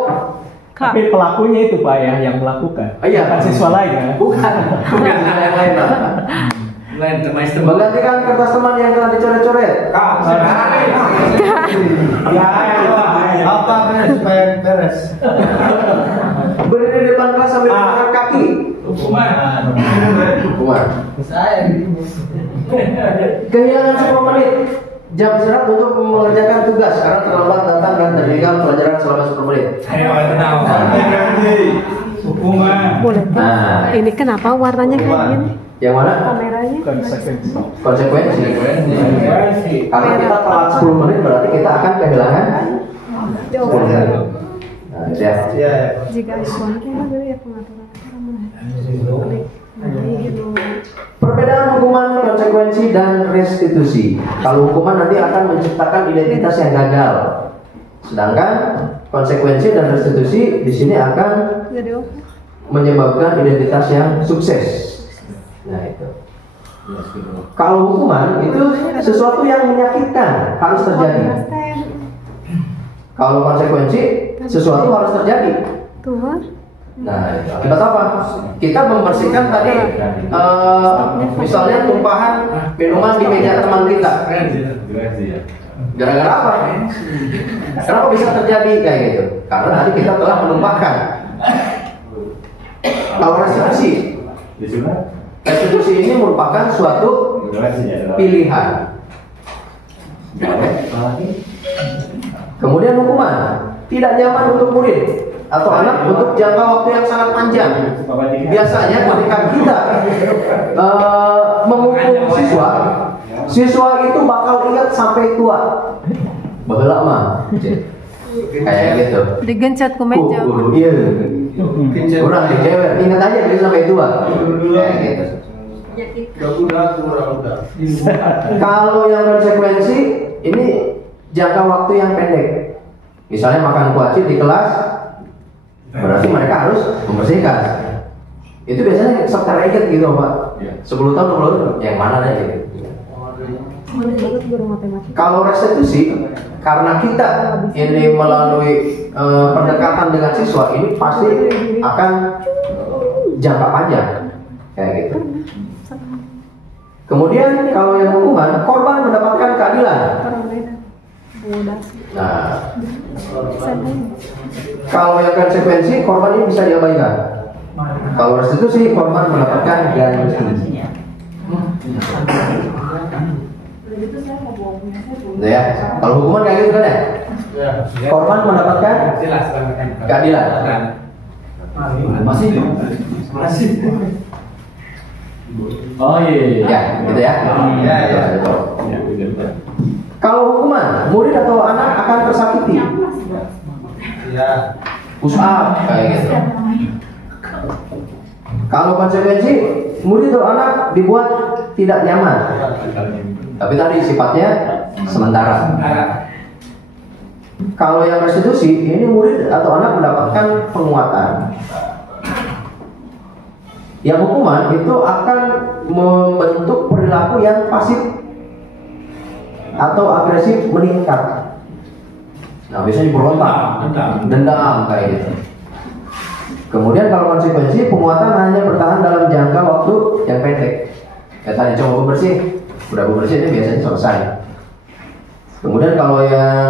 Tapi pelakunya itu Pak ya, yang melakukan. Iya. Bukan siswa lain ya. bukan yang lain Pak. Menggantikan kertas teman yang telah dicoret-coret. Apa supaya beres? Berdiri di depan kelas sambil mengangkat kaki. Hukuman. Saya Kehilangan 10 menit jam istirahat untuk mengerjakan tugas karena terlambat datang dan tertinggal pelajaran selama 10 menit. Hukuman. Boleh. Nah, Ini kenapa warnanya kayak gini? yang mana? Kameranya. Konsekuensi. Konsekuensi. Karena kita telat 10 menit berarti kita akan kehilangan 10 menit. Nah, ya. Jika iPhone kan dari ya pengaturan. Perbedaan hukuman, konsekuensi, dan restitusi. Kalau hukuman nanti akan menciptakan identitas yang gagal, sedangkan konsekuensi dan restitusi di sini akan Jadi menyebabkan identitas yang sukses. Nah itu. Kalau hukuman itu sesuatu yang menyakitkan harus terjadi. Kalau konsekuensi sesuatu harus terjadi. Tuh. Nah, kita apa? Kita membersihkan tadi, misalnya tumpahan minuman di meja teman kita. Gara-gara apa? Kenapa bisa terjadi kayak gitu? Karena tadi kita telah menumpahkan. Kalau restitusi ini merupakan suatu pilihan. Kemudian hukuman, tidak nyaman untuk murid atau anak untuk jangka waktu yang sangat panjang. Biasanya ketika kita menghukum siswa itu bakal ingat sampai tua. Bagelak mah. Kayak gitu. Digencet ke meja. Iya. Kurang dicewek, ingat aja dia sampai tua. Kayak gitu. Kalau yang konsekuensi ini jangka waktu yang pendek. Misalnya makan kuaci di kelas, berarti mereka harus membersihkan. Itu biasanya sekretariat gitu Pak. 10 tahun 20 tahun yang mana aja gitu. Kalau restitusi, karena kita ini melalui pendekatan dengan siswa, ini pasti akan jangka panjang kayak gitu. Kemudian kalau yang hukuman, korban mendapatkan keadilan. Nah, kalau yang konsekuensi, korban ini bisa diabaikan. Kalau restitusi, korban mendapatkan ganti. Ya, kalau hukuman kayak gitu kan ya? Korban mendapatkan keadilan. Masih. Oh iya. Ya, gitu ya. Kalau hukuman, murid atau anak akan tersakiti. Push up kayak gitu. Kalau konsekuensi, murid atau anak dibuat tidak nyaman. Tapi tadi sifatnya sementara. Kalau yang restitusi, ini murid atau anak mendapatkan penguatan. Yang hukuman itu akan membentuk perilaku yang pasif atau agresif meningkat. Nah, biasanya berontak, dendam kayak gitu. Kemudian kalau konsekuensi, penguatan hanya bertahan dalam jangka waktu yang pendek. Ya tadi coba bebersih, udah bebersih ini biasanya selesai. Kemudian kalau yang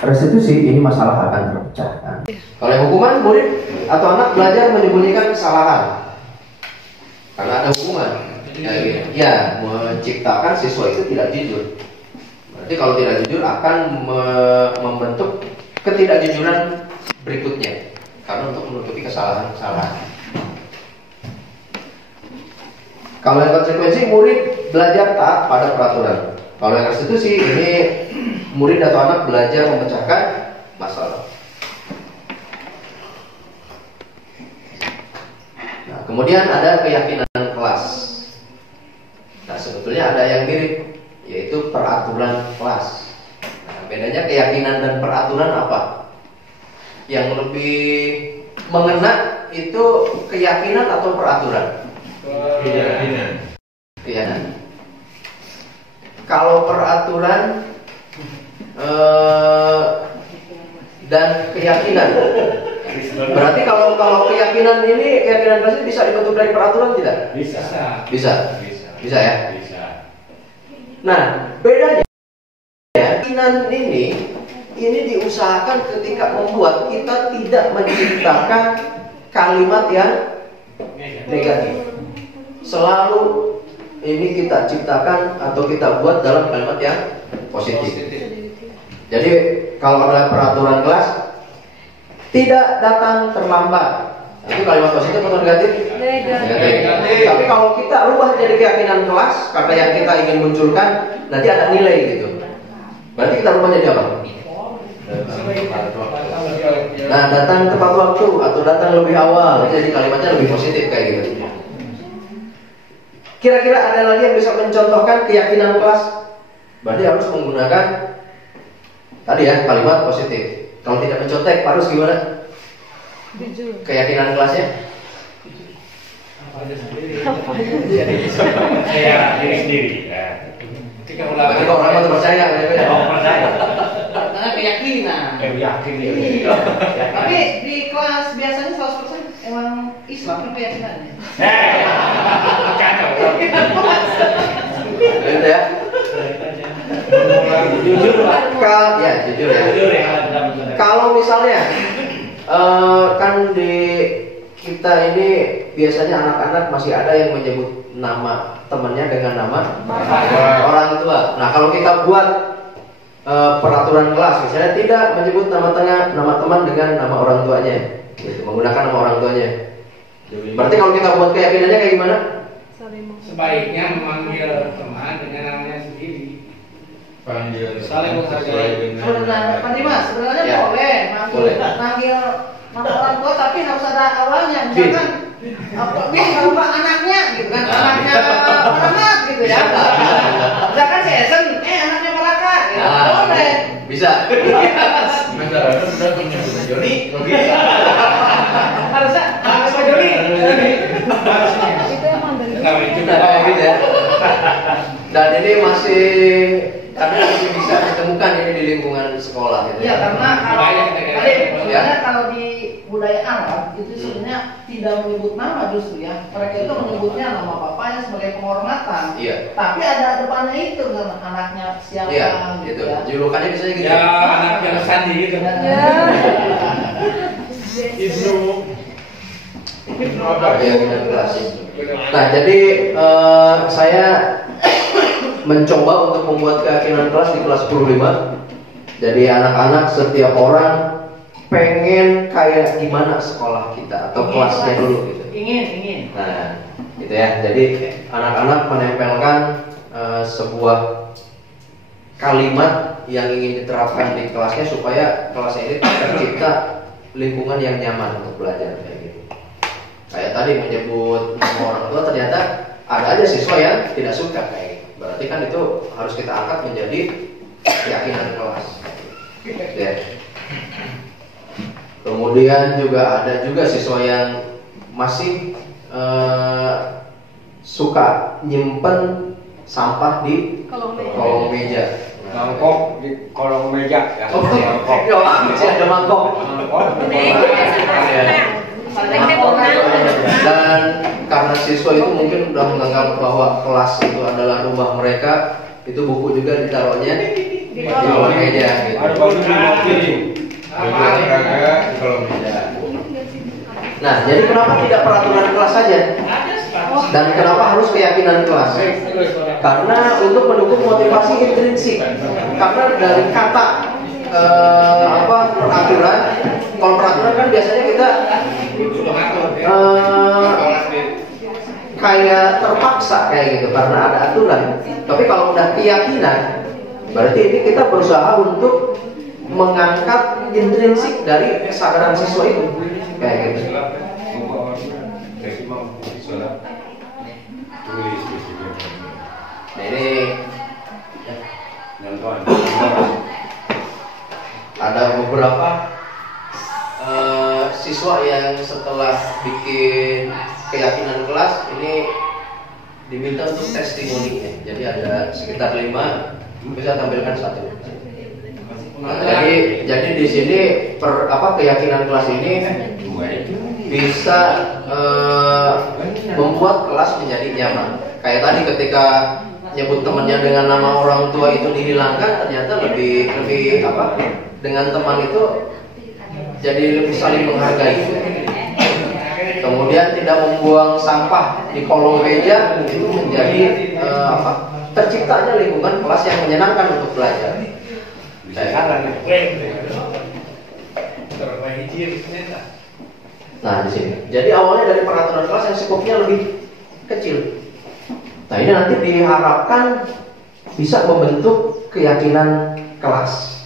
restitusi, ini masalah akan terpecahkan. Kalau yang hukuman, murid atau anak belajar menyembunyikan kesalahan karena ada hukuman. Ya, menciptakan siswa itu tidak jujur. Berarti kalau tidak jujur akan membentuk ketidakjujuran berikutnya. Karena untuk menutupi kesalahan-kesalahan. Kalau yang konsekuensi, murid belajar taat pada peraturan. Kalau yang restitusi, ini murid atau anak belajar memecahkan masalah. Nah, kemudian ada keyakinan kelas. Nah, sebetulnya ada yang mirip, yaitu peraturan kelas. Nah, bedanya keyakinan dan peraturan apa? yang lebih mengena itu keyakinan atau peraturan? Keyakinan. Kalau peraturan dan keyakinan, berarti kalau keyakinan kelas ini bisa dibentuk dari peraturan tidak? Bisa ya. Nah, bedanya keyakinan ini diusahakan ketika membuat kita tidak menciptakan kalimat yang negatif. Selalu ini kita ciptakan atau kita buat dalam kalimat yang positif. Jadi kalau ada peraturan kelas, tidak datang terlambat, itu kalimat positif atau negatif? Negatif. Tapi kalau kita rubah jadi keyakinan kelas karena yang kita ingin munculkan, nanti ada nilai gitu. Berarti kita rubah jadi apa? Nah, datang tepat waktu atau datang lebih awal, jadi kalimatnya lebih positif kayak gitu. Kira-kira ada lagi yang bisa mencontohkan keyakinan kelas? Berarti harus menggunakan tadi ya kalimat positif. Kalau tidak mencontek harus gimana? Keyakinan kelasnya? Saya diri sendiri. Bagi orang yang percaya, Karena keyakinan. Tapi di kelas biasanya 100% emang Islam kan keyakinannya. Gitu ya. Jujur ya. Kalau misalnya kan di kita ini biasanya anak-anak masih ada yang menyebut nama temannya dengan nama orang tua. Nah, kalau kita buat peraturan kelas misalnya tidak menyebut nama teman dengan nama orang tuanya, gitu, menggunakan nama orang tuanya. Berarti kalau kita buat keyakinannya kayak gimana? Sebaiknya memanggil teman dengan namanya sendiri. Saling menghargai. Sebenarnya boleh manggil nama orang tua tapi harus ada awalnya, misalkan apa anaknya gitu kan, anaknya Muhammad gitu ya. Misalkan si Esen, anaknya Malaka gitu. Boleh. Bisa. Joni, Harusnya Joni. Itu emang dari Nah, gitu ya. Dan ini masih bisa ditemukan ini di lingkungan sekolah gitu. Iya, karena Ya. kalau di budaya Arab itu sebenarnya tidak menyebut nama justru ya. Mereka itu menyebutnya nama bapaknya sebagai penghormatan. Iya. Tapi ada depannya itu kan anaknya siapa Iya, gitu gitu. ya. Julukannya biasanya gitu. Ya, anak yang sandi gitu. Keyakinan kelas. Nah, jadi saya mencoba untuk membuat keyakinan kelas di kelas 10-5. Jadi anak-anak setiap orang pengen kayak gimana sekolah kita atau kelasnya dulu gitu. Ingin. Nah, gitu ya. Jadi anak-anak menempelkan sebuah kalimat yang ingin diterapkan di kelasnya supaya kelasnya ini tercipta lingkungan yang nyaman untuk belajar kayak gitu. Kayak tadi menyebut nama orang tua, ternyata ada aja siswa yang tidak suka kayak gitu. Berarti kan itu harus kita angkat menjadi keyakinan kelas. Ya. Kemudian juga ada juga siswa yang masih suka nyimpen sampah di kolong meja. mangkok di kolong meja ya. Mangkok. Masih ada mangkok. Dan karena siswa itu mungkin udah menganggap bahwa kelas itu adalah rumah mereka, itu buku juga ditaruhnya di kolong meja. Gitu. Ada bagus di kolong meja. Nah, jadi kenapa tidak peraturan kelas saja? Dan kenapa harus keyakinan kelas? Karena untuk mendukung motivasi intrinsik. Karena dari kata peraturan, kalau peraturan kan biasanya kita kayak terpaksa kayak gitu karena ada aturan. Tapi kalau udah keyakinan, berarti ini kita berusaha untuk mengangkat intrinsik dari kesadaran siswa itu kayak gitu. Nah, ini ada beberapa siswa yang setelah bikin keyakinan kelas ini diminta untuk testimoninya. Jadi ada sekitar 5, bisa tampilkan 1. Nah, jadi di sini keyakinan kelas ini bisa membuat kelas menjadi nyaman. Kayak tadi ketika nyebut temannya dengan nama orang tua itu dihilangkan, ternyata lebih dengan teman itu jadi lebih saling menghargai. Kemudian tidak membuang sampah di kolong meja, itu menjadi terciptanya lingkungan kelas yang menyenangkan untuk belajar. Nah, di sini. Jadi awalnya dari peraturan kelas yang skopnya lebih kecil. Nah, ini nanti diharapkan bisa membentuk keyakinan kelas.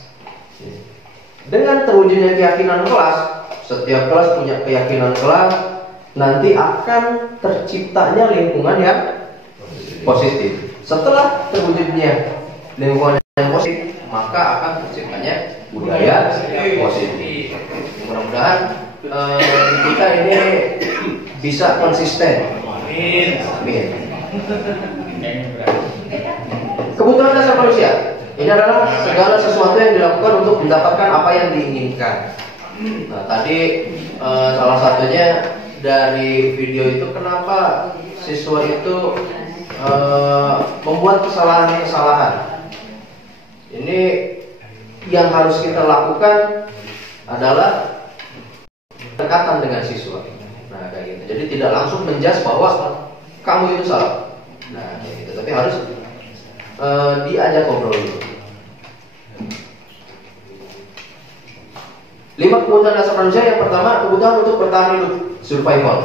Dengan terwujudnya keyakinan kelas, setiap kelas punya keyakinan kelas, nanti akan terciptanya lingkungan yang positif. Setelah terwujudnya lingkungan yang positif, maka akan terciptanya budaya positif. Mudah-mudahan kita ini bisa konsisten. Amin. Kebutuhan dasar manusia ini adalah segala sesuatu yang dilakukan untuk mendapatkan apa yang diinginkan. Nah, tadi salah satunya dari video itu, kenapa siswa itu membuat kesalahan-kesalahan. Ini yang harus kita lakukan adalah pendekatan dengan siswa. Nah, kayak gitu. Jadi tidak langsung menjudge bahwa kamu itu salah. Nah, kayak gitu. Tapi harus diajak ngobrol dulu. 5 kebutuhan dasar manusia. Yang pertama, kebutuhan untuk bertahan hidup, survival.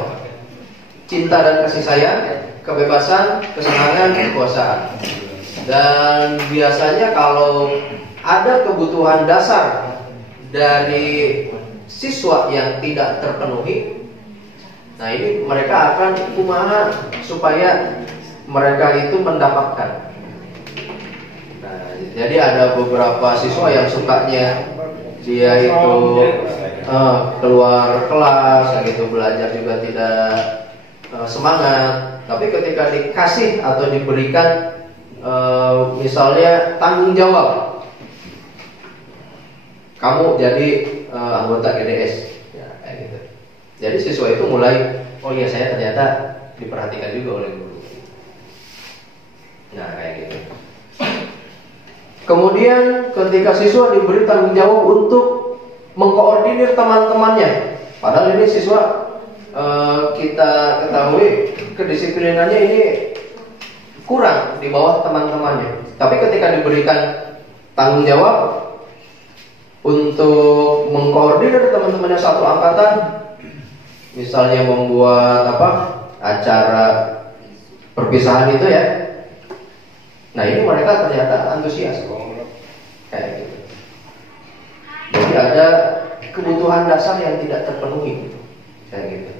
Cinta dan kasih sayang, kebebasan, kesenangan, kekuasaan. Dan biasanya kalau ada kebutuhan dasar dari siswa yang tidak terpenuhi, nah ini mereka akan kumaha supaya mereka itu mendapatkan. Nah, jadi ada beberapa siswa yang sukanya dia itu keluar kelas, gitu, belajar juga tidak semangat. Tapi ketika dikasih atau diberikan misalnya tanggung jawab, kamu jadi anggota GDS, ya, kayak gitu. Jadi siswa itu mulai, oh iya saya ternyata diperhatikan juga oleh guru. Nah, kayak gitu. Kemudian ketika siswa diberi tanggung jawab untuk mengkoordinir teman-temannya, padahal ini siswa kita ketahui kedisiplinannya ini kurang di bawah teman-temannya. Tapi ketika diberikan tanggung jawab untuk mengkoordinir teman-temannya satu angkatan, misalnya membuat acara perpisahan itu ya. Nah, ini mereka ternyata antusias kayak gitu. Jadi ada kebutuhan dasar yang tidak terpenuhi kayak gitu.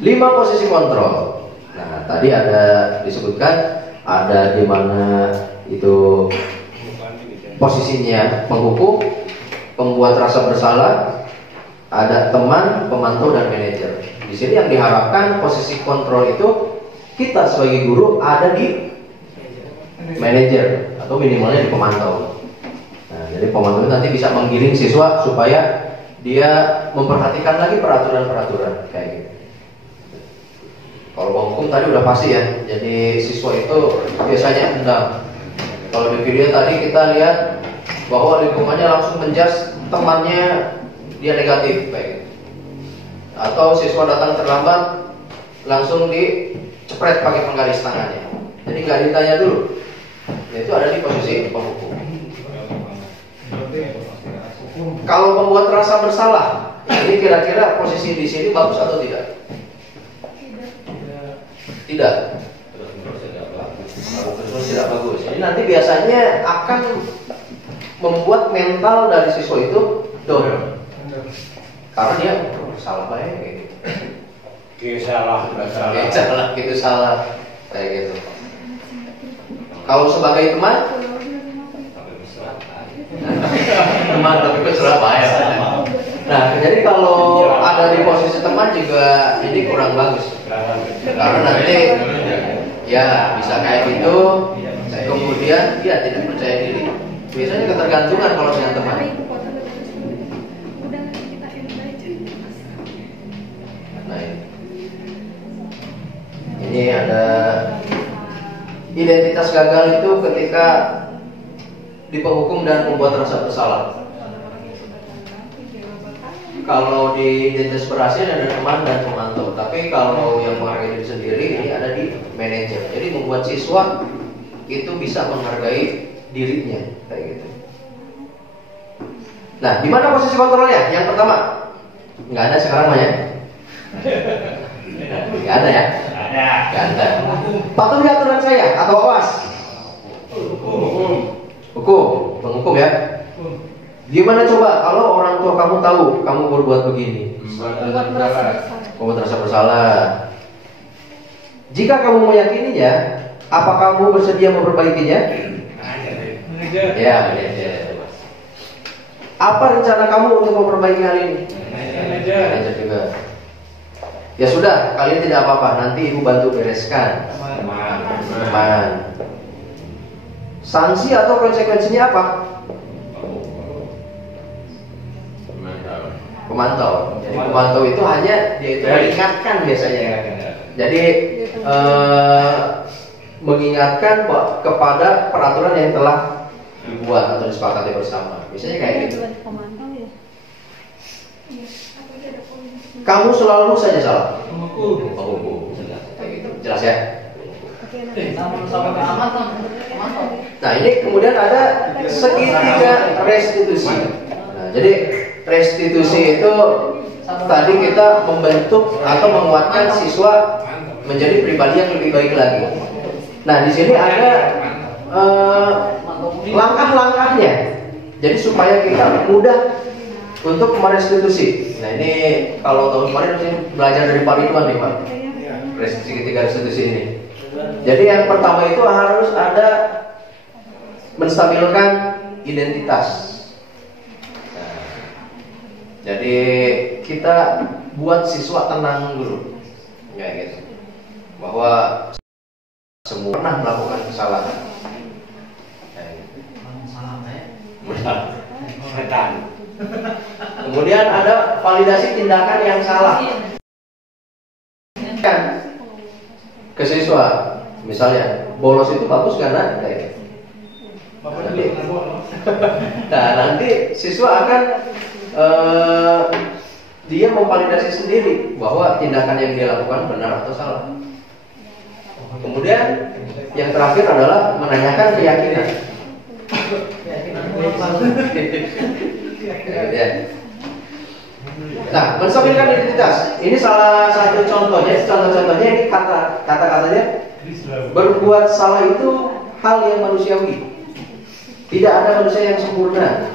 5 posisi kontrol. Nah, tadi ada disebutkan ada di mana itu posisinya penghukum, pembuat rasa bersalah, ada teman, pemantau, dan manajer. Di sini yang diharapkan posisi kontrol itu kita sebagai guru ada di manajer atau minimalnya di pemantau. Nah, jadi pemantau nanti bisa menggiring siswa supaya dia memperhatikan lagi peraturan-peraturan kayak gitu. Kalau penghukum tadi udah pasti ya, jadi siswa itu biasanya endam. Kalau di video tadi kita lihat bahwa lingkungannya langsung menjudge temannya dia negatif kayak gitu. Atau siswa datang terlambat langsung dicepret pakai penggaris tangannya. Jadi nggak ditanya dulu. Itu ada di posisi penghukum. Kalau membuat rasa bersalah, ini kira-kira posisi di sini bagus atau tidak? Tidak. Terus tidak bagus. Jadi nanti biasanya akan membuat mental dari siswa itu down. Karena dia salah banyak kayak gitu. Salah gitu salah kayak gitu. Kalau sebagai teman teman tapi ke Surabaya. Nah, jadi kalau ada di posisi teman juga ini kurang bagus. Karena nanti ya bisa kayak gitu, kemudian dia tidak percaya diri. Biasanya ketergantungan kalau dengan teman. Nah, ini ada identitas gagal itu ketika di penghukum dan membuat rasa bersalah. Kalau di identitas berhasil ada teman dan pemantau, tapi kalau yang menghargai diri sendiri ini ada di manajer. Jadi membuat siswa itu bisa menghargai dirinya kayak gitu. Nah, di mana posisi kontrolnya? Yang pertama, nggak ada sekarang mah ya? Nggak ada ya? Nggak ada. Patuhi aturan saya atau awas? Hukum, penghukum ya. Gimana coba kalau orang tua kamu tahu kamu berbuat begini? Kamu merasa bersalah. Jika kamu meyakininya, apa kamu bersedia memperbaikinya? Ya. Apa rencana kamu untuk memperbaiki hal ini? Manajer juga. Ya sudah, kalian tidak apa-apa. Nanti ibu bantu bereskan. Teman. Sanksi atau konsekuensinya apa? Pemantau. Jadi pemantau itu hanya dia itu mengingatkan biasanya. Jadi mengingatkan kepada peraturan yang telah dibuat atau disepakati bersama. Biasanya kayak gitu. Kamu selalu saja salah. Penghukum. Kayak gitu. Jelas ya? Nah, ini kemudian ada segitiga restitusi. Nah, jadi restitusi itu tadi kita membentuk atau menguatkan siswa menjadi pribadi yang lebih baik lagi. Nah, di sini ada langkah-langkahnya. Jadi supaya kita mudah untuk merestitusi. Nah, ini kalau tahun kemarin mungkin belajar dari Pak Ridwan nih Pak. Segitiga restitusi ini. Jadi yang pertama itu harus ada menstabilkan identitas. Jadi kita buat siswa tenang dulu, ya gitu, bahwa semua pernah melakukan kesalahan. Kemudian ada validasi tindakan yang salah. Kan ke siswa, misalnya bolos itu bagus karena kayak nah, nanti siswa akan dia memvalidasi sendiri bahwa tindakan yang dia lakukan benar atau salah. Kemudian yang terakhir adalah menanyakan keyakinan. Nah, menstabilkan identitas. Ini salah satu contohnya. Contoh-contohnya ini kata-katanya berbuat salah itu hal yang manusiawi. Tidak ada manusia yang sempurna.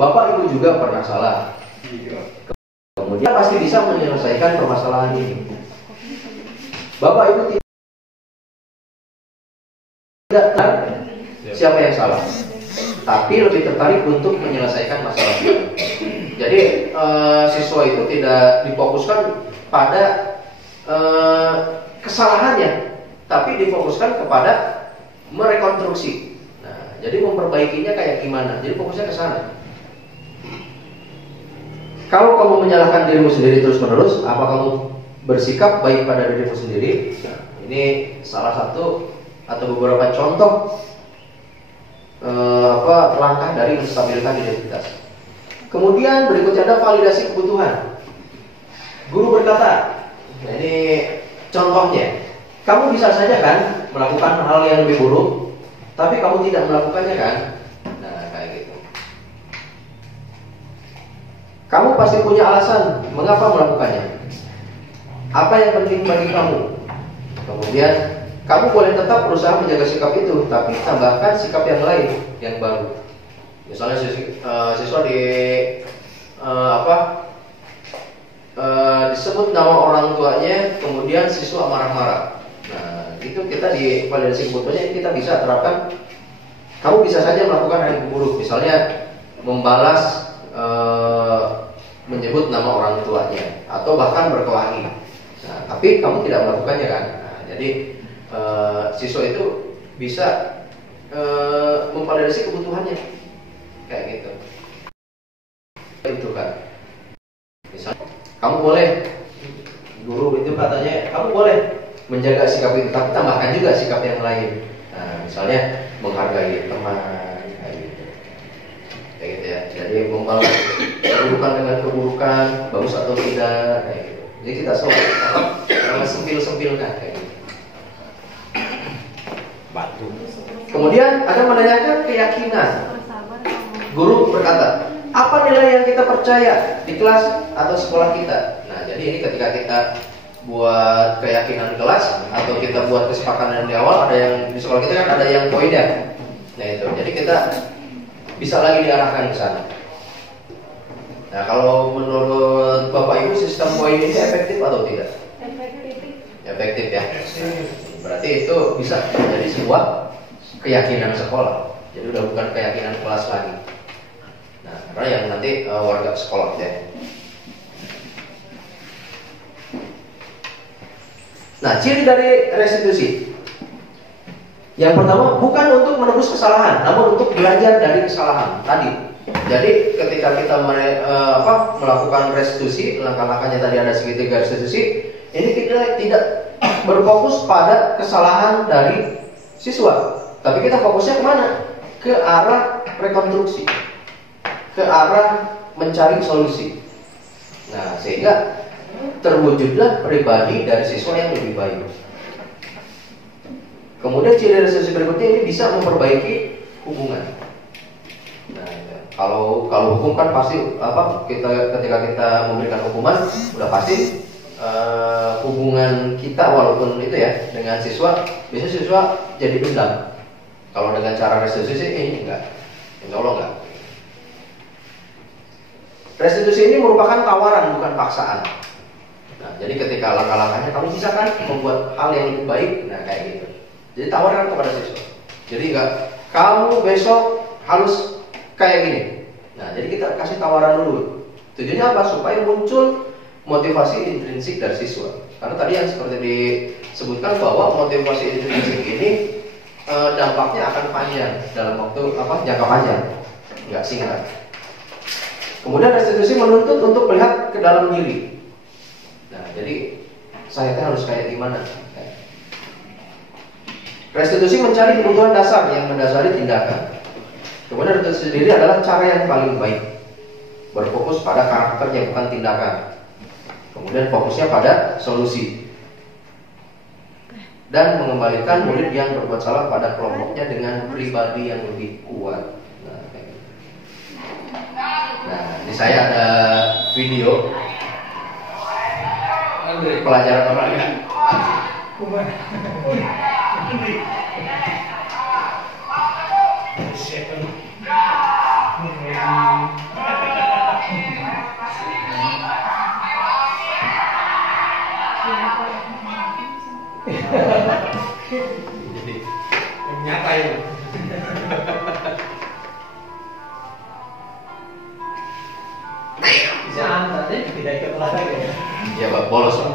Bapak ibu juga pernah salah. Kemudian pasti bisa menyelesaikan permasalahan ini. Bapak ibu tidak tahu siapa yang salah, tapi lebih tertarik untuk menyelesaikan masalah itu. Jadi siswa itu tidak difokuskan pada kesalahannya, tapi difokuskan kepada merekonstruksi. Nah, jadi memperbaikinya kayak gimana? Jadi fokusnya ke sana. Kalau kamu menyalahkan dirimu sendiri terus-menerus, apa kamu bersikap baik pada dirimu sendiri? Nah, ini salah satu atau beberapa contoh langkah dari menstabilkan identitas. Kemudian berikutnya ada validasi kebutuhan. Guru berkata, nah ini contohnya, kamu bisa saja kan melakukan hal yang lebih buruk, tapi kamu tidak melakukannya kan? Nah, kayak gitu. Kamu pasti punya alasan mengapa melakukannya. Apa yang penting bagi kamu? Kemudian kamu boleh tetap berusaha menjaga sikap itu, tapi tambahkan sikap yang lain, yang baru. Misalnya siswa disebut nama orang tuanya, kemudian siswa marah-marah. Nah, itu kita di validasi kebutuhannya kita bisa terapkan kamu bisa saja melakukan hal yang buruk, misalnya membalas menyebut nama orang tuanya atau bahkan berkelahi. Nah, tapi kamu tidak melakukannya kan? Nah, jadi siswa itu bisa memvalidasi kebutuhannya kayak gitu. Itu kan. Misalnya, kamu boleh, guru itu katanya kamu boleh menjaga sikap itu, tapi tambahkan juga sikap yang lain. Nah, misalnya menghargai teman, kayak gitu ya. Jadi membalas keburukan dengan keburukan, bagus atau tidak, kayak gitu. Jadi kita selalu sempil-sempilkan kayak gitu. Batu. Kemudian ada menanyakan keyakinan. Guru berkata, apa nilai yang kita percaya di kelas atau sekolah kita? Nah, jadi ini ketika kita buat keyakinan kelas atau kita buat kesepakatan di awal, ada yang di sekolah kita kan ada yang poinnya. Nah itu, jadi kita bisa lagi diarahkan ke sana. Nah, kalau menurut Bapak Ibu sistem poin ini efektif atau tidak? Efektif ya. Berarti itu bisa menjadi sebuah keyakinan sekolah. Jadi udah bukan keyakinan kelas lagi. Nah, karena yang nanti warga sekolah ya. Nah, ciri dari restitusi. Yang pertama, bukan untuk menebus kesalahan, namun untuk belajar dari kesalahan tadi. Jadi ketika kita melakukan restitusi, langkah-langkahnya tadi ada segitiga restitusi, ini kita tidak berfokus pada kesalahan dari siswa, tapi kita fokusnya kemana? Ke arah rekonstruksi, ke arah mencari solusi. Nah, sehingga terwujudlah pribadi dari siswa yang lebih baik. Kemudian ciri restitusi berikutnya ini bisa memperbaiki hubungan. Nah, kalau hukum kan pasti ketika kita memberikan hukuman udah pasti hubungan kita walaupun itu ya dengan siswa, biasanya siswa jadi dendam. Kalau dengan cara restitusi ini enggak, insya Allah enggak. Restitusi ini merupakan tawaran bukan paksaan. Nah, jadi ketika langkah-langkahnya kamu bisa kan membuat hal yang lebih baik, nah kayak gitu. Jadi tawaran kepada siswa. Jadi enggak, kamu besok harus kayak gini. Nah, jadi kita kasih tawaran dulu. Tujuannya apa? Supaya muncul motivasi intrinsik dari siswa. Karena tadi yang seperti disebutkan bahwa motivasi intrinsik ini dampaknya akan panjang dalam waktu jangka panjang, enggak singkat. Kemudian restitusi menuntut untuk melihat ke dalam diri. Nah, jadi saya harus kayak gimana? Restitusi mencari kebutuhan dasar yang mendasari tindakan. Kemudian restitusi sendiri adalah cara yang paling baik, berfokus pada karakternya bukan tindakan. Kemudian fokusnya pada solusi dan mengembalikan murid yang berbuat salah pada kelompoknya dengan pribadi yang lebih kuat. Nah, di saya ada video pelajaran olahraga. Jadi nyata ya. Bisa antar deh, tidak ikut olahraga ya. Ya, Pak, bolos Pak.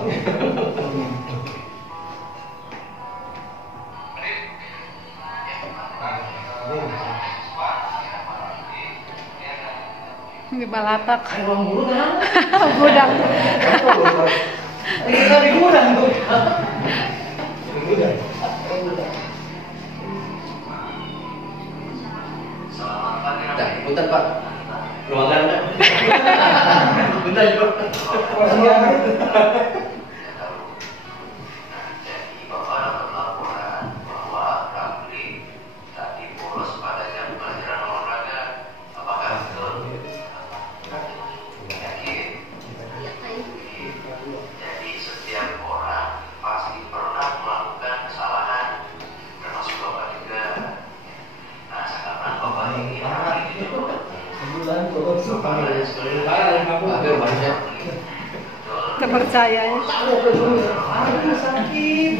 Di balatak. Gudang. Kita di gudang tuh. Nah, punten Pak. Ruangan Pak. Bentar, Pak. Gak percaya ya. Sakit.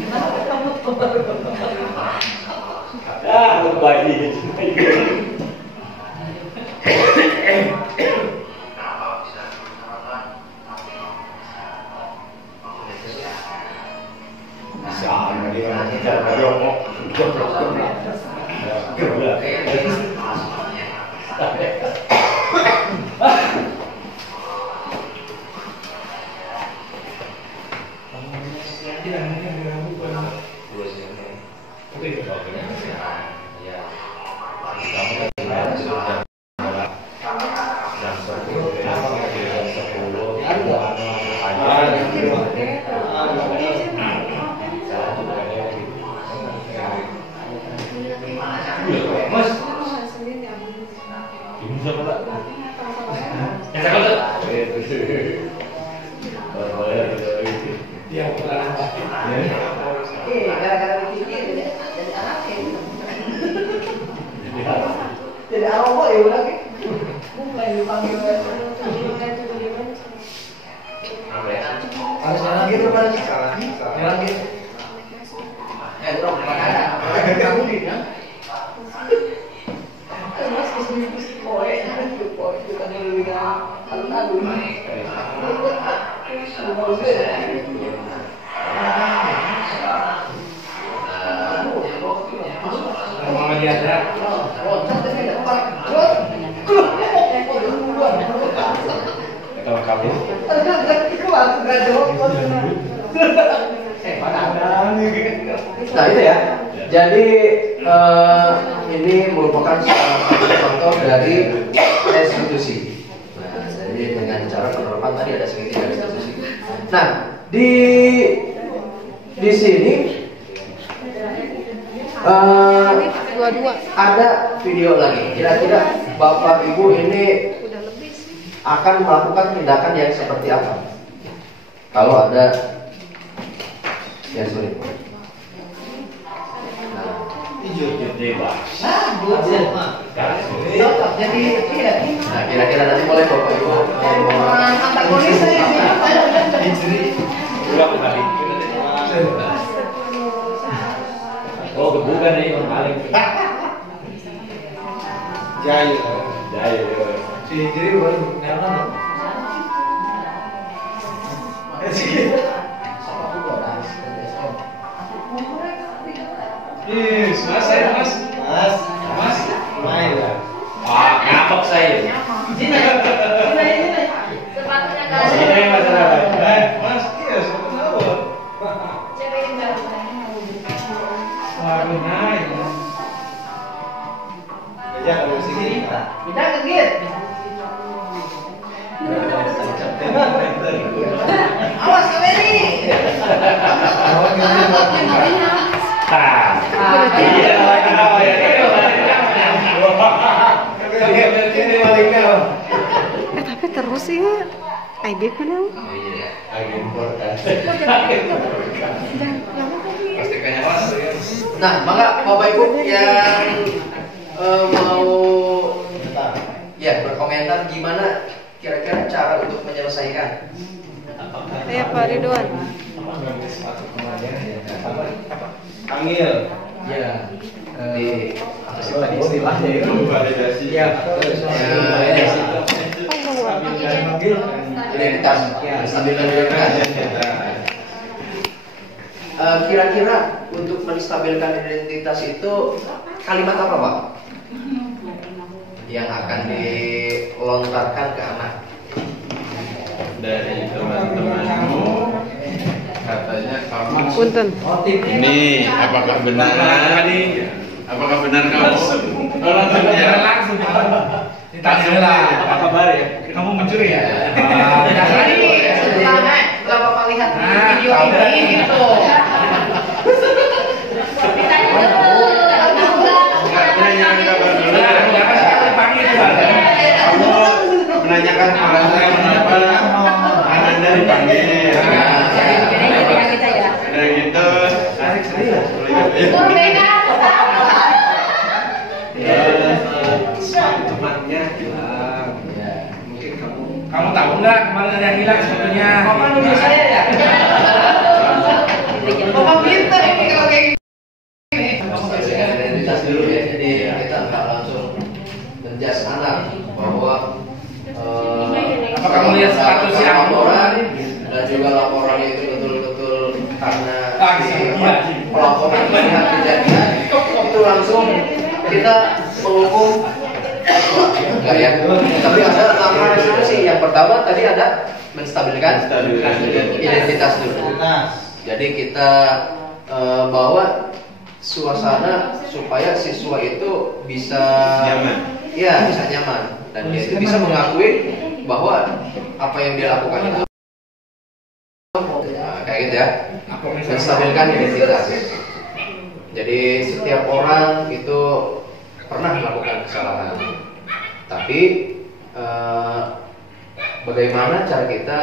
Bayi. Sama dia kita ngomong. Jadi aroma ya udah ke. Mulai dipanggil. Harus jalan gitu kan? Jalan gitu. Dong, kamu gitu kan? Mas kesini poe, poe kita dulu ya. Alun-alun. Mama dia ada. Kalau kamu Nah itu ya. Jadi ini merupakan salah satu contoh dari restitusi. Nah, jadi dengan cara penerapan tadi ada segitiga restitusi. Nah di sini ada video lagi. Kira-kira Bapak Ibu ini akan melakukan tindakan yang seperti apa? Kalau ada yang sulit. Jadi iya. Nah kira-kira nanti boleh Bapak Ibu Antagonis saya oh kebukan nih yang paling jaya Jadi baru nyaman. Mas, main lah. Ngapok saya. Sepatunya nggak ada. Ini masalah. Mas, iya sama-sama. Cewek baru. Waduh, naik. ya kalau segini Bisa ke git. Awas Kaveri. Tapi terus sih IB kenal. Nah, maka Bapak Ibu yang mau ya berkomentar gimana kira-kira cara untuk menyelesaikan. Ayo Pak Ridwan. panggil Ya, di tadi istilahnya itu validasi ya, identitas, stabilkan. Kira-kira untuk menstabilkan identitas itu kalimat apa Pak? Yang akan dilontarkan ke anak? dari teman-temanmu katanya kamu Punten. ini apakah benar kamu langsung ditanya lah apa kabar ya, kamu mencuri ya? Setelah Bapak lihat video ini gitu. menanyakan kabar dulu kamu menanyakan kabar kenapa Anda dipanggil udah gitu temannya hilang mungkin Kamu tahu nggak kemarin ada yang hilang sebetulnya? Bapak nuduh saya ya. Bapak pintar ini kalau kayak gini. Identitas dulu ya. laporan dan juga laporannya itu betul-betul karena pelaporan melihat kejadian itu langsung kita menghukum enggak ya, tapi ada langkah restitusi. Yang pertama tadi ada menstabilkan identitas dulu. Jadi kita bawa suasana supaya siswa itu bisa nyaman. Ya, bisa nyaman dan dia itu bisa mengakui bahwa apa yang dia lakukan itu kayak gitu ya, menstabilkan identitas. Jadi setiap orang itu pernah melakukan kesalahan, tapi bagaimana cara kita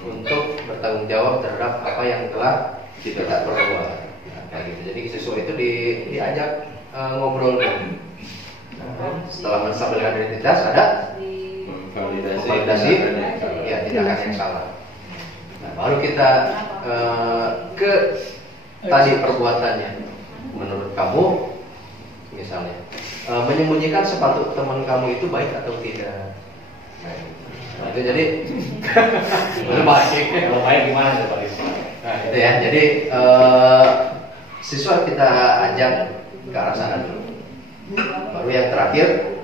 untuk bertanggung jawab terhadap apa yang telah kita perbuat. Kayak gitu. Jadi siswa itu diajak ngobrol dulu. Setelah menstabilkan identitas ada validasi ya tindakan yang salah. Nah, baru kita ke tadi perbuatannya. Menurut kamu misalnya menyembunyikan sepatu teman kamu itu baik atau tidak? Nah, itu jadi baik. Kalau baik gimana tuh Pak? Nah, itu ya. Jadi siswa kita ajak ke arah sana dulu. Baru yang terakhir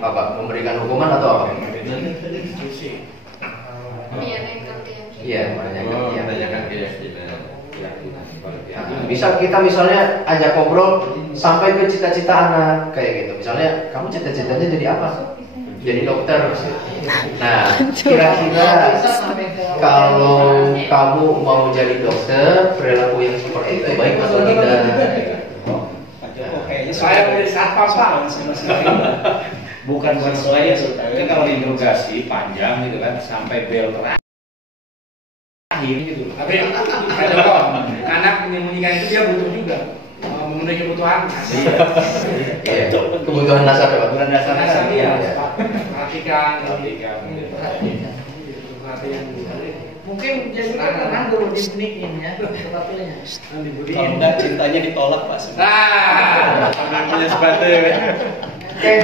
apa? Memberikan hukuman atau apa? Iya, menanyakan dia. Bisa kita misalnya ajak ngobrol sampai ke cita-cita anak kayak gitu. Misalnya kamu cita-citanya jadi apa? Jadi dokter. Nah, kira-kira kalau kamu mau jadi dokter, perilaku yang seperti itu baik atau tidak? Saya menjadi satpam Pak. Bukan saya, kan kalau diinterogasi panjang gitu kan sampai bel terakhir gitu. Tapi ada kok, anak menyembunyikan itu dia butuh juga memenuhi kebutuhan. Iya, kebutuhan dasar Pak. Kebutuhan dasar dia. Perhatikan. Mungkin dia juga pernah dulu dibuniin ya, tetapinya dibuniin. Enggak, cintanya ditolak Pak. Nah, punya sepatu. Oke.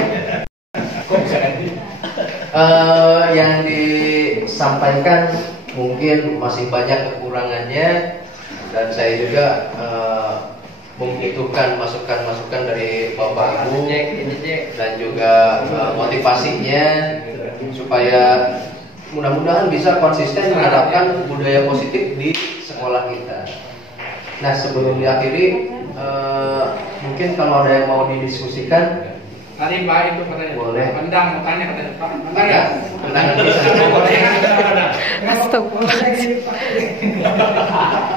Kok bisa ganti? Yang disampaikan mungkin masih banyak kekurangannya dan saya juga membutuhkan masukan-masukan dari Bapak Ibu dan juga motivasinya supaya mudah-mudahan bisa konsisten menerapkan budaya positif di sekolah kita. Nah, sebelum diakhiri mungkin kalau ada yang mau didiskusikan tadi Pak itu katanya boleh. Pendang mau tanya katanya Pak. Bentar ya. Pendang bisa. Astagfirullahaladzim.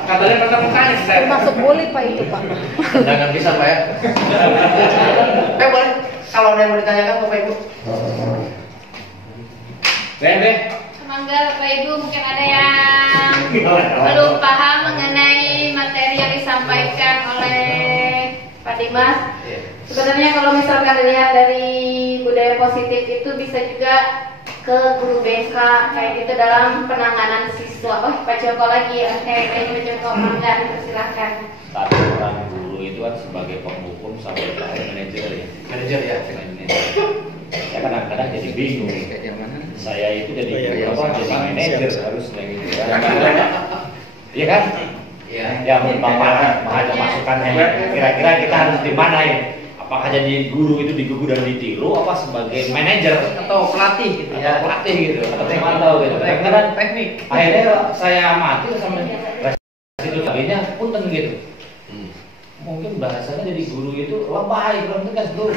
Katanya pendang mau tanya saya. Termasuk boleh Pak itu Pak. Pendangan bisa Pak ya. Boleh. Kalau ada yang mau ditanyakan Bapak Ibu. Bebe. Semangga Bapak Ibu mungkin ada yang belum paham mengenai materi yang disampaikan oleh Pak Dimas. Sebenarnya kalau misalkan dilihat dari budaya positif itu bisa juga ke guru BK kayak gitu dalam penanganan siswa. Oh, Pak Joko lagi, kayaknya Pak Joko, mangga dipersilahkan. Tapi orang guru itu kan sebagai penghukum sampai manajer ya. Manajer ya. Ya kadang-kadang jadi bingung. Saya itu jadi apa? Jadi manajer harusnya gitu ya. Iya kan? Iya. Ya menurut Bapak ada masukan yang kira-kira kita harus di mana ya? Apakah jadi guru itu digugu dan ditiru apa sebagai manajer atau pelatih gitu ya? Atau pelatih gitu, atau mantau gitu. Karena teknik. Akhirnya saya amati sama itu lainnya punten gitu. Mungkin bahasanya jadi guru itu lebay, belum tegas bro.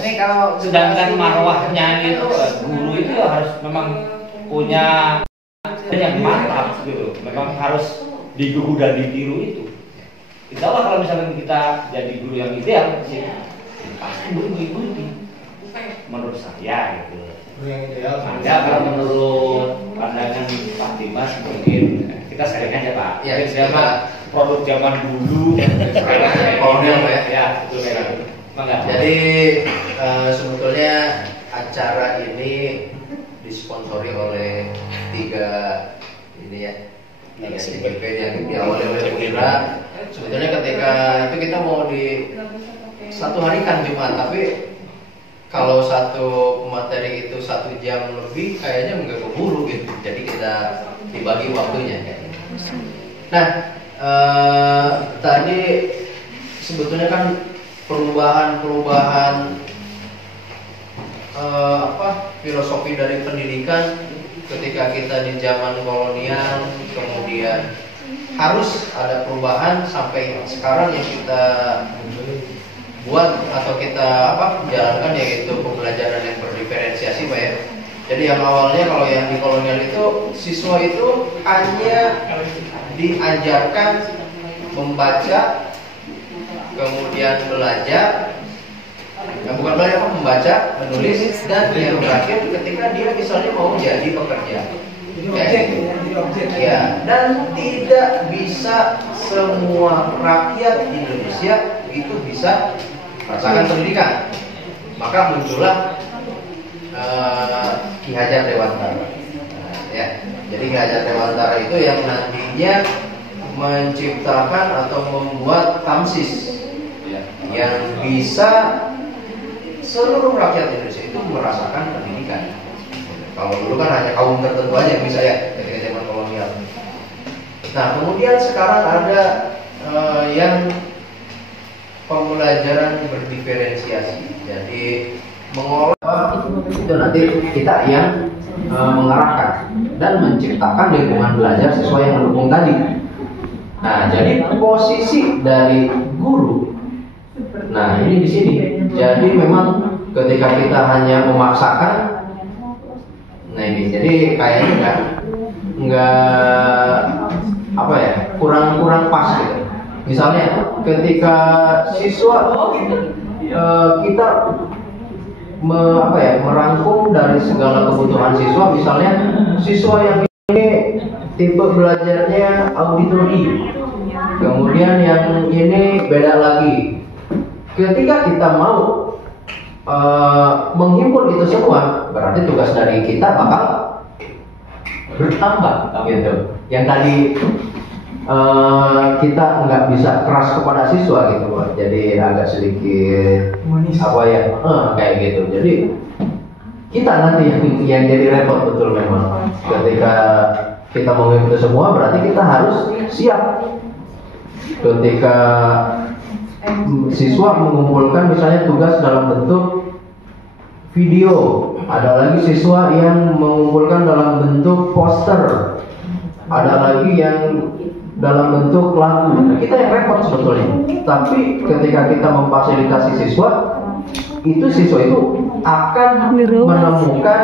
Ini kalau sedangkan marwahnya itu guru itu harus memang punya yang mantap gitu. Memang harus digugu dan ditiru itu. Insya Allah kalau misalnya kita jadi guru yang ideal sih pasti guru mengikuti. Menurut saya gitu. Yang ideal. Ada kalau menurut pandangan Pak Dimas mungkin kita sharing aja Pak. Ya, siapa produk zaman dulu kolonial Pak ya. Ya, betul sekali. Jadi sebetulnya acara ini disponsori oleh tiga ini ya. Tiga event yang diawali oleh Unira. Sebetulnya ketika itu kita mau di satu hari kan Jumat, tapi kalau satu materi itu 1 jam lebih kayaknya nggak keburu gitu. Jadi kita dibagi waktunya ya. Nah, tadi sebetulnya kan perubahan filosofi dari pendidikan ketika kita di zaman kolonial, kemudian harus ada perubahan sampai sekarang yang kita buat atau kita jalankan, yaitu pembelajaran yang berdiferensiasi, Pak ya. Jadi yang awalnya kalau yang di kolonial itu siswa itu hanya diajarkan membaca, kemudian belajar, bukan belajar, membaca, menulis, dan yang terakhir ketika dia misalnya mau jadi pekerja. Ya, dan tidak bisa semua rakyat Indonesia itu bisa merasakan pendidikan. Maka muncullah Ki Hajar Dewantara. Ya, jadi Ki Hajar Dewantara itu yang nantinya menciptakan atau membuat Tamsis yang bisa seluruh rakyat Indonesia itu merasakan pendidikan. Kalau dulu kan hanya kaum tertentu aja yang bisa ya ketika zaman kolonial. Nah, kemudian sekarang ada yang pembelajaran berdiferensiasi. Jadi mengolah itu nanti kita yang mengarahkan dan menciptakan lingkungan belajar sesuai yang mendukung tadi. Nah, jadi posisi dari guru. Nah, ini di sini. Jadi memang ketika kita hanya memaksakan, nah ini jadi kayaknya nggak kurang pas gitu. Misalnya ketika siswa kita merangkum dari segala kebutuhan siswa, misalnya siswa yang ini tipe belajarnya auditori, kemudian yang ini beda lagi. Ketika kita mau menghimpun itu semua, berarti tugas dari kita bakal bertambah gitu. Yang tadi kita nggak bisa keras kepada siswa gitu, jadi agak sedikit kayak gitu. Jadi kita nanti yang jadi repot betul memang. Ketika kita menghimpun itu semua, berarti kita harus siap. Ketika siswa mengumpulkan misalnya tugas dalam bentuk video, ada lagi siswa yang mengumpulkan dalam bentuk poster, ada lagi yang dalam bentuk lagu. Nah, kita yang repot sebetulnya. Tapi ketika kita memfasilitasi siswa, itu siswa itu akan menemukan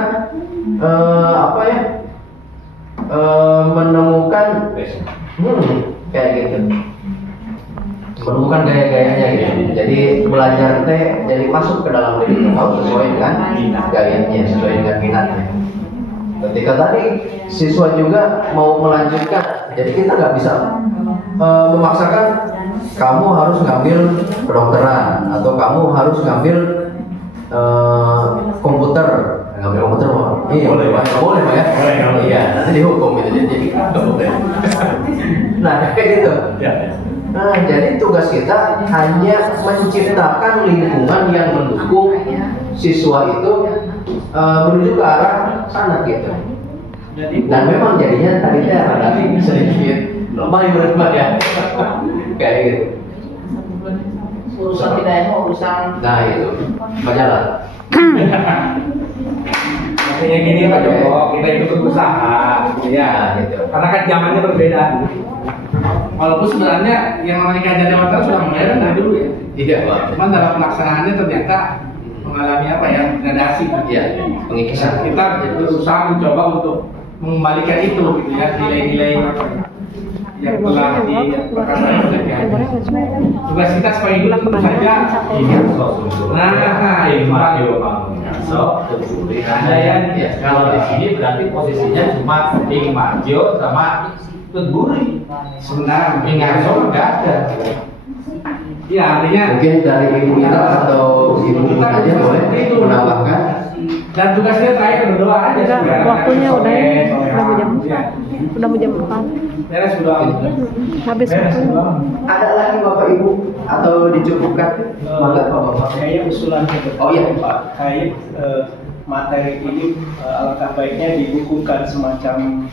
kayak gitu, menemukan gaya-gayanya gitu. Jadi belajar jadi masuk ke dalam diri kita sesuai dengan gayanya, sesuai dengan minatnya. Ketika tadi siswa juga mau melanjutkan, jadi kita nggak bisa memaksakan kamu harus ngambil kedokteran atau kamu harus ngambil komputer. Ngambil komputer iya boleh Pak ya. Iya, nanti dihukum itu jadi nggak boleh. Nah kayak gitu. Nah, jadi tugas kita hanya menciptakan lingkungan yang mendukung siswa itu menuju ke arah sana gitu. Dan memang jadinya tadi ada sedikit lumayan ya, kayak gitu. Urusan kita yang mau urusan. Nah itu berjalan. Artinya gini Pak Joko, kita itu berusaha, ya, gitu. Karena kan zamannya berbeda. Walaupun sebenarnya yang namanya Ki Hajar Dewantara sudah mulai dari dulu ya. Iya Pak. Cuman dalam pelaksanaannya ternyata mengalami gradasi. Iya, pengikisan. Kita berusaha mencoba untuk mengembalikan itu, gitu ya, nilai-nilai yang telah diperkatakan oleh Ki Hajar. Tugas kita supaya itu tentu saja. Kalau di sini berarti posisinya cuma Ing Marjo sama Tenguri. Sebenarnya Ingaso nggak ada. Ya artinya mungkin dari ibu kita atau ibu kita aja boleh menambahkan. Dan tugasnya terakhir berdoa aja. Waktunya udah mau jam 4. Udah mau jam 4. Beres sudah. Habis waktu. Ada lagi Bapak Ibu atau dicukupkan? Mangga Bapak. Kayak usulan Oh iya Pak, kayak materi ini alangkah baiknya dibukukan semacam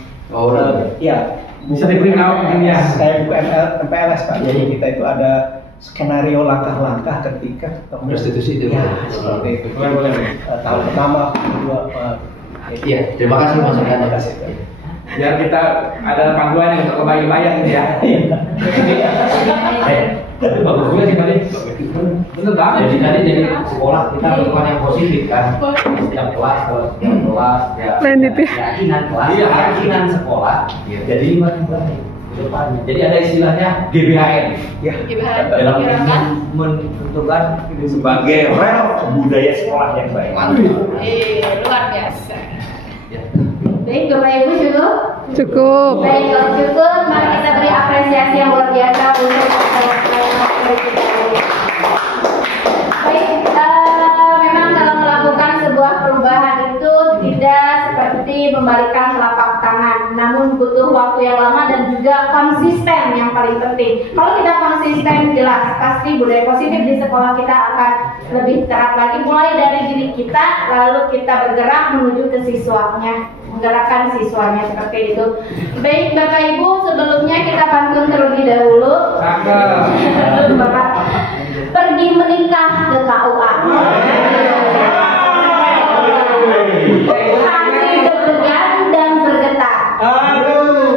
ya bisa diberi nama ya. Kayak buku MPLS Pak. Jadi kita itu ada skenario langkah-langkah ketika restitusi itu. Ya, seperti itu. Boleh. Tahun pertama, kedua. Iya, terima kasih masukan. Terima kasih. Biar kita ada panduan yang untuk kebayang-bayang ya. Bagus juga sih tadi. Bener banget. Jadi tadi jadi sekolah kita lakukan yang positif kan. Setiap kelas ya. Keyakinan kelas, keyakinan sekolah. Jadi jadi ada istilahnya GBHN. Ya. GBHN. Dalam menentukan sebagai rel budaya sekolah yang baik. Luar biasa. Baik, Bapak Ibu cukup? Cukup. Baik, kalau cukup, mari kita beri apresiasi yang luar biasa untuk baik, memang kalau melakukan sebuah perubahan itu tidak seperti membalikan telapak tangan, namun butuh waktu yang lama dan juga konsisten yang paling penting. Kalau kita konsisten, jelas pasti budaya positif di sekolah kita akan lebih terap lagi, mulai dari diri kita, lalu kita bergerak menuju ke siswanya, menggerakkan siswanya seperti itu. Baik Bapak Ibu, sebelumnya kita pantun terlebih dahulu. Bapak pergi menikah ke KUA. Hati deg-degan dan bergetar.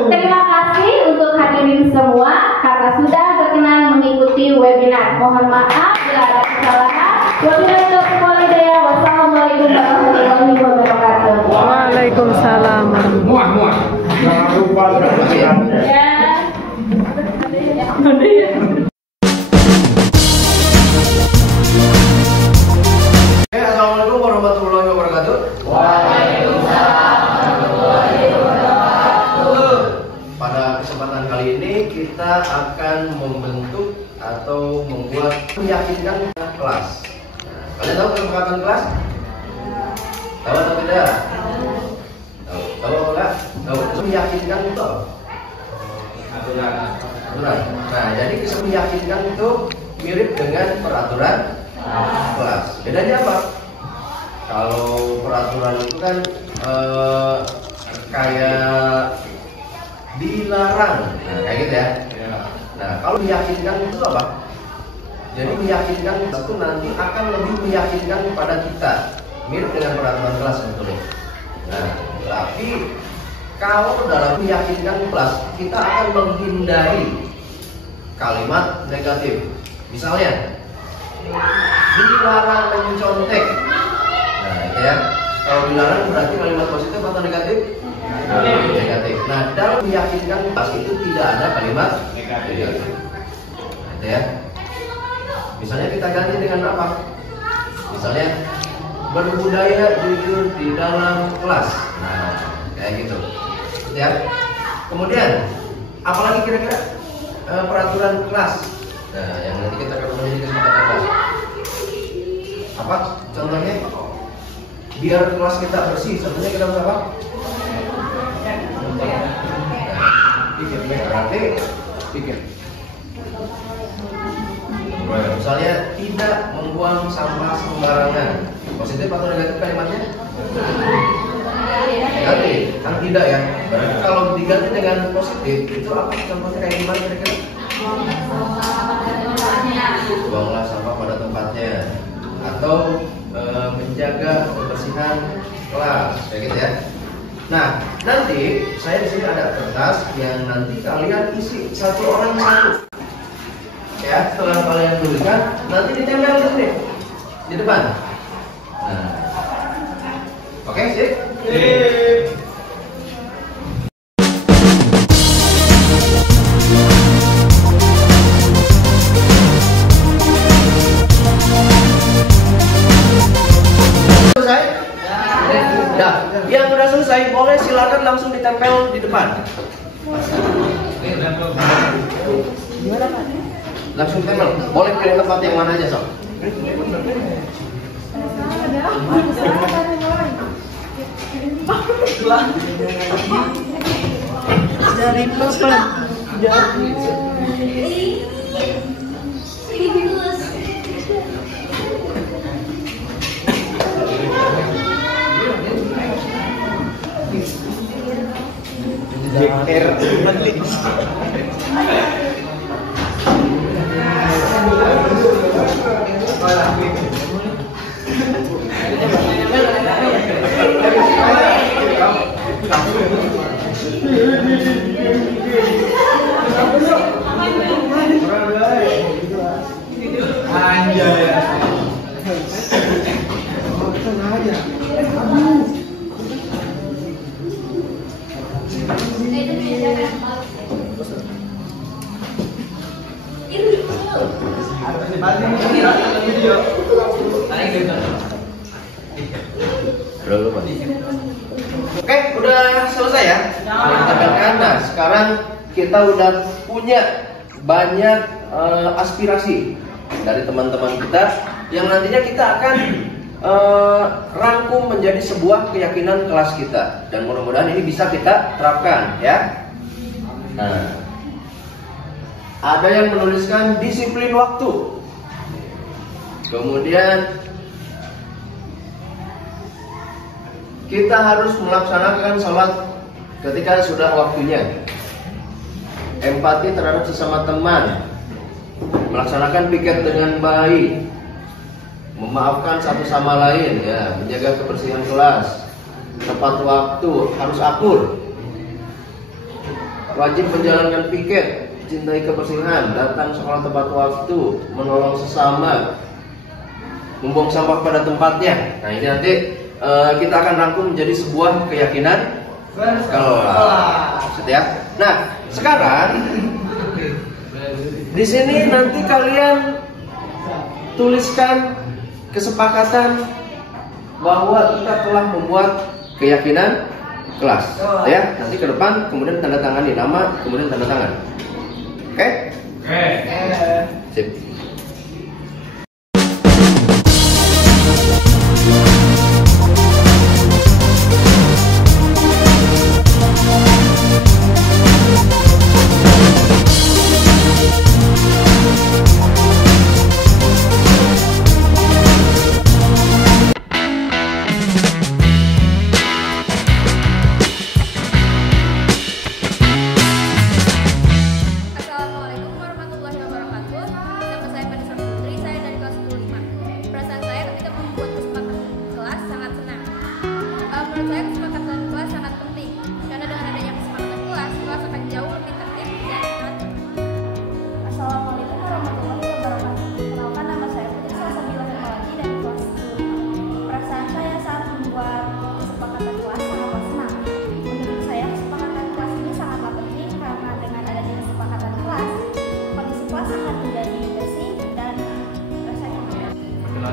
Terima kasih untuk hadirin semua karena sudah berkenan mengikuti webinar. Mohon maaf bila ada kesalahan. Wassalamualaikum warahmatullahi wabarakatuh. Waalaikumsalam. Muah. Jangan lupa Ya. Assalamualaikum warahmatullahi wabarakatuh. Waalaikumsalam warahmatullahi wabarakatuh. Pada kesempatan kali ini kita akan membentuk atau membuat meyakinkan kelas. Kalian tahu kesepakatan kelas? Tahu atau tidak? Tahu enggak? Tahu. Meyakinkan itu aturan. Nah, jadi meyakinkan itu mirip dengan peraturan kelas. Bedanya apa? Kalau peraturan itu kan kayak dilarang, nah, kayak gitu ya. Nah, kalau meyakinkan itu apa? Jadi meyakinkan itu nanti akan lebih meyakinkan kepada kita, mirip dengan peraturan kelas sebetulnya. Nah, tapi kalau dalam meyakinkan kelas kita akan menghindari kalimat negatif. Misalnya, dilarang mencontek. Nah, itu ya. Kalau dilarang berarti kalimat positif atau negatif? Negatif. Nah, dalam meyakinkan kelas itu tidak ada kalimat negatif. Nah, itu ya. Misalnya kita ganti dengan apa? Misalnya berbudaya jujur di dalam kelas. Nah, kayak gitu. Ya. Kemudian apalagi kira-kira peraturan kelas. Nah, yang nanti kita akan menjadi kesepakatan kelas. Apa contohnya? Biar kelas kita bersih, sebenarnya kita harus apa? Berarti pikir. Misalnya tidak membuang sampah sembarangan. Positif atau negatif kalimatnya? Negatif, kan tidak ya. Berarti kalau diganti dengan positif itu apa? Contohnya kayak gimana kira-kira? Buanglah sampah pada tempatnya. Atau menjaga kebersihan kelas, kayak gitu ya. Nah, nanti saya di sini ada kertas yang nanti kalian isi satu orang satu. Ya, setelah kalian tuliskan, nanti ditempel di sini di depan. Nah, oke, sip. Selesai? Nah, yang sudah selesai boleh silakan langsung ditempel di depan. Langsung tempel, boleh pilih tempat yang mana aja sob. Dari pelan. JR. Oke, udah selesai ya. Nah, sekarang kita udah punya banyak aspirasi dari teman-teman kita yang nantinya kita akan rangkum menjadi sebuah keyakinan kelas kita, dan mudah-mudahan ini bisa kita terapkan ya. Nah, ada yang menuliskan disiplin waktu, kemudian kita harus melaksanakan sholat ketika sudah waktunya, empati terhadap sesama teman, melaksanakan piket dengan baik, memaafkan satu sama lain, ya, menjaga kebersihan kelas, tepat waktu, harus akur, wajib menjalankan piket, cintai kebersihan, datang sekolah tepat waktu, menolong sesama, membuang sampah pada tempatnya. Nah, ini nanti kita akan rangkum menjadi sebuah keyakinan kelas, ya. Nah, sekarang di sini nanti kalian tuliskan kesepakatan bahwa kita telah membuat keyakinan kelas, ya. Nanti ke depan kemudian tanda tangani nama, kemudian tanda tangan. Oke? Sip.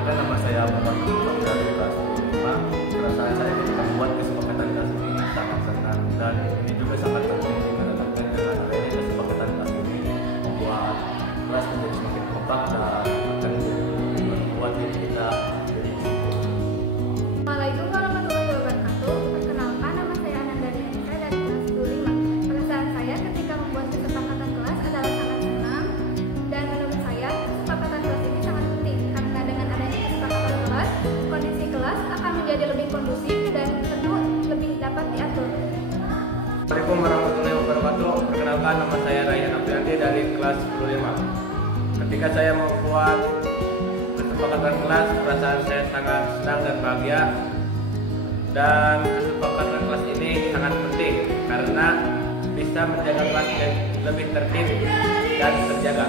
Nama saya Bapak dari kelas 5. Perasaan saya ketika membuat kesepakatan kelas ini sangat senang, dan ini juga sangat penting karena dengan adanya kesepakatan kelas ini membuat kelas menjadi semakin kompak dan akan membuat diri kita jadi disiplin. Assalamualaikum warahmatullahi wabarakatuh. Perkenalkan, nama saya Ananda Dineka dari kelas 25. Perasaan saya ketika membuat kesepakatan kelas adalah sangat senang, dan menurut saya kesepakatan kelas ini sangat penting karena dengan adanya kesepakatan kelas, kondisi kelas akan menjadi lebih kondusif dan tentu lebih dapat diatur. Assalamualaikum warahmatullahi wabarakatuh. Perkenalkan, nama saya Ryan Aprianti dari kelas 25. Ketika saya membuat kesepakatan kelas, perasaan saya sangat senang dan bahagia, dan kesepakatan kelas ini sangat penting karena bisa menjaga kelas lebih tertib dan terjaga.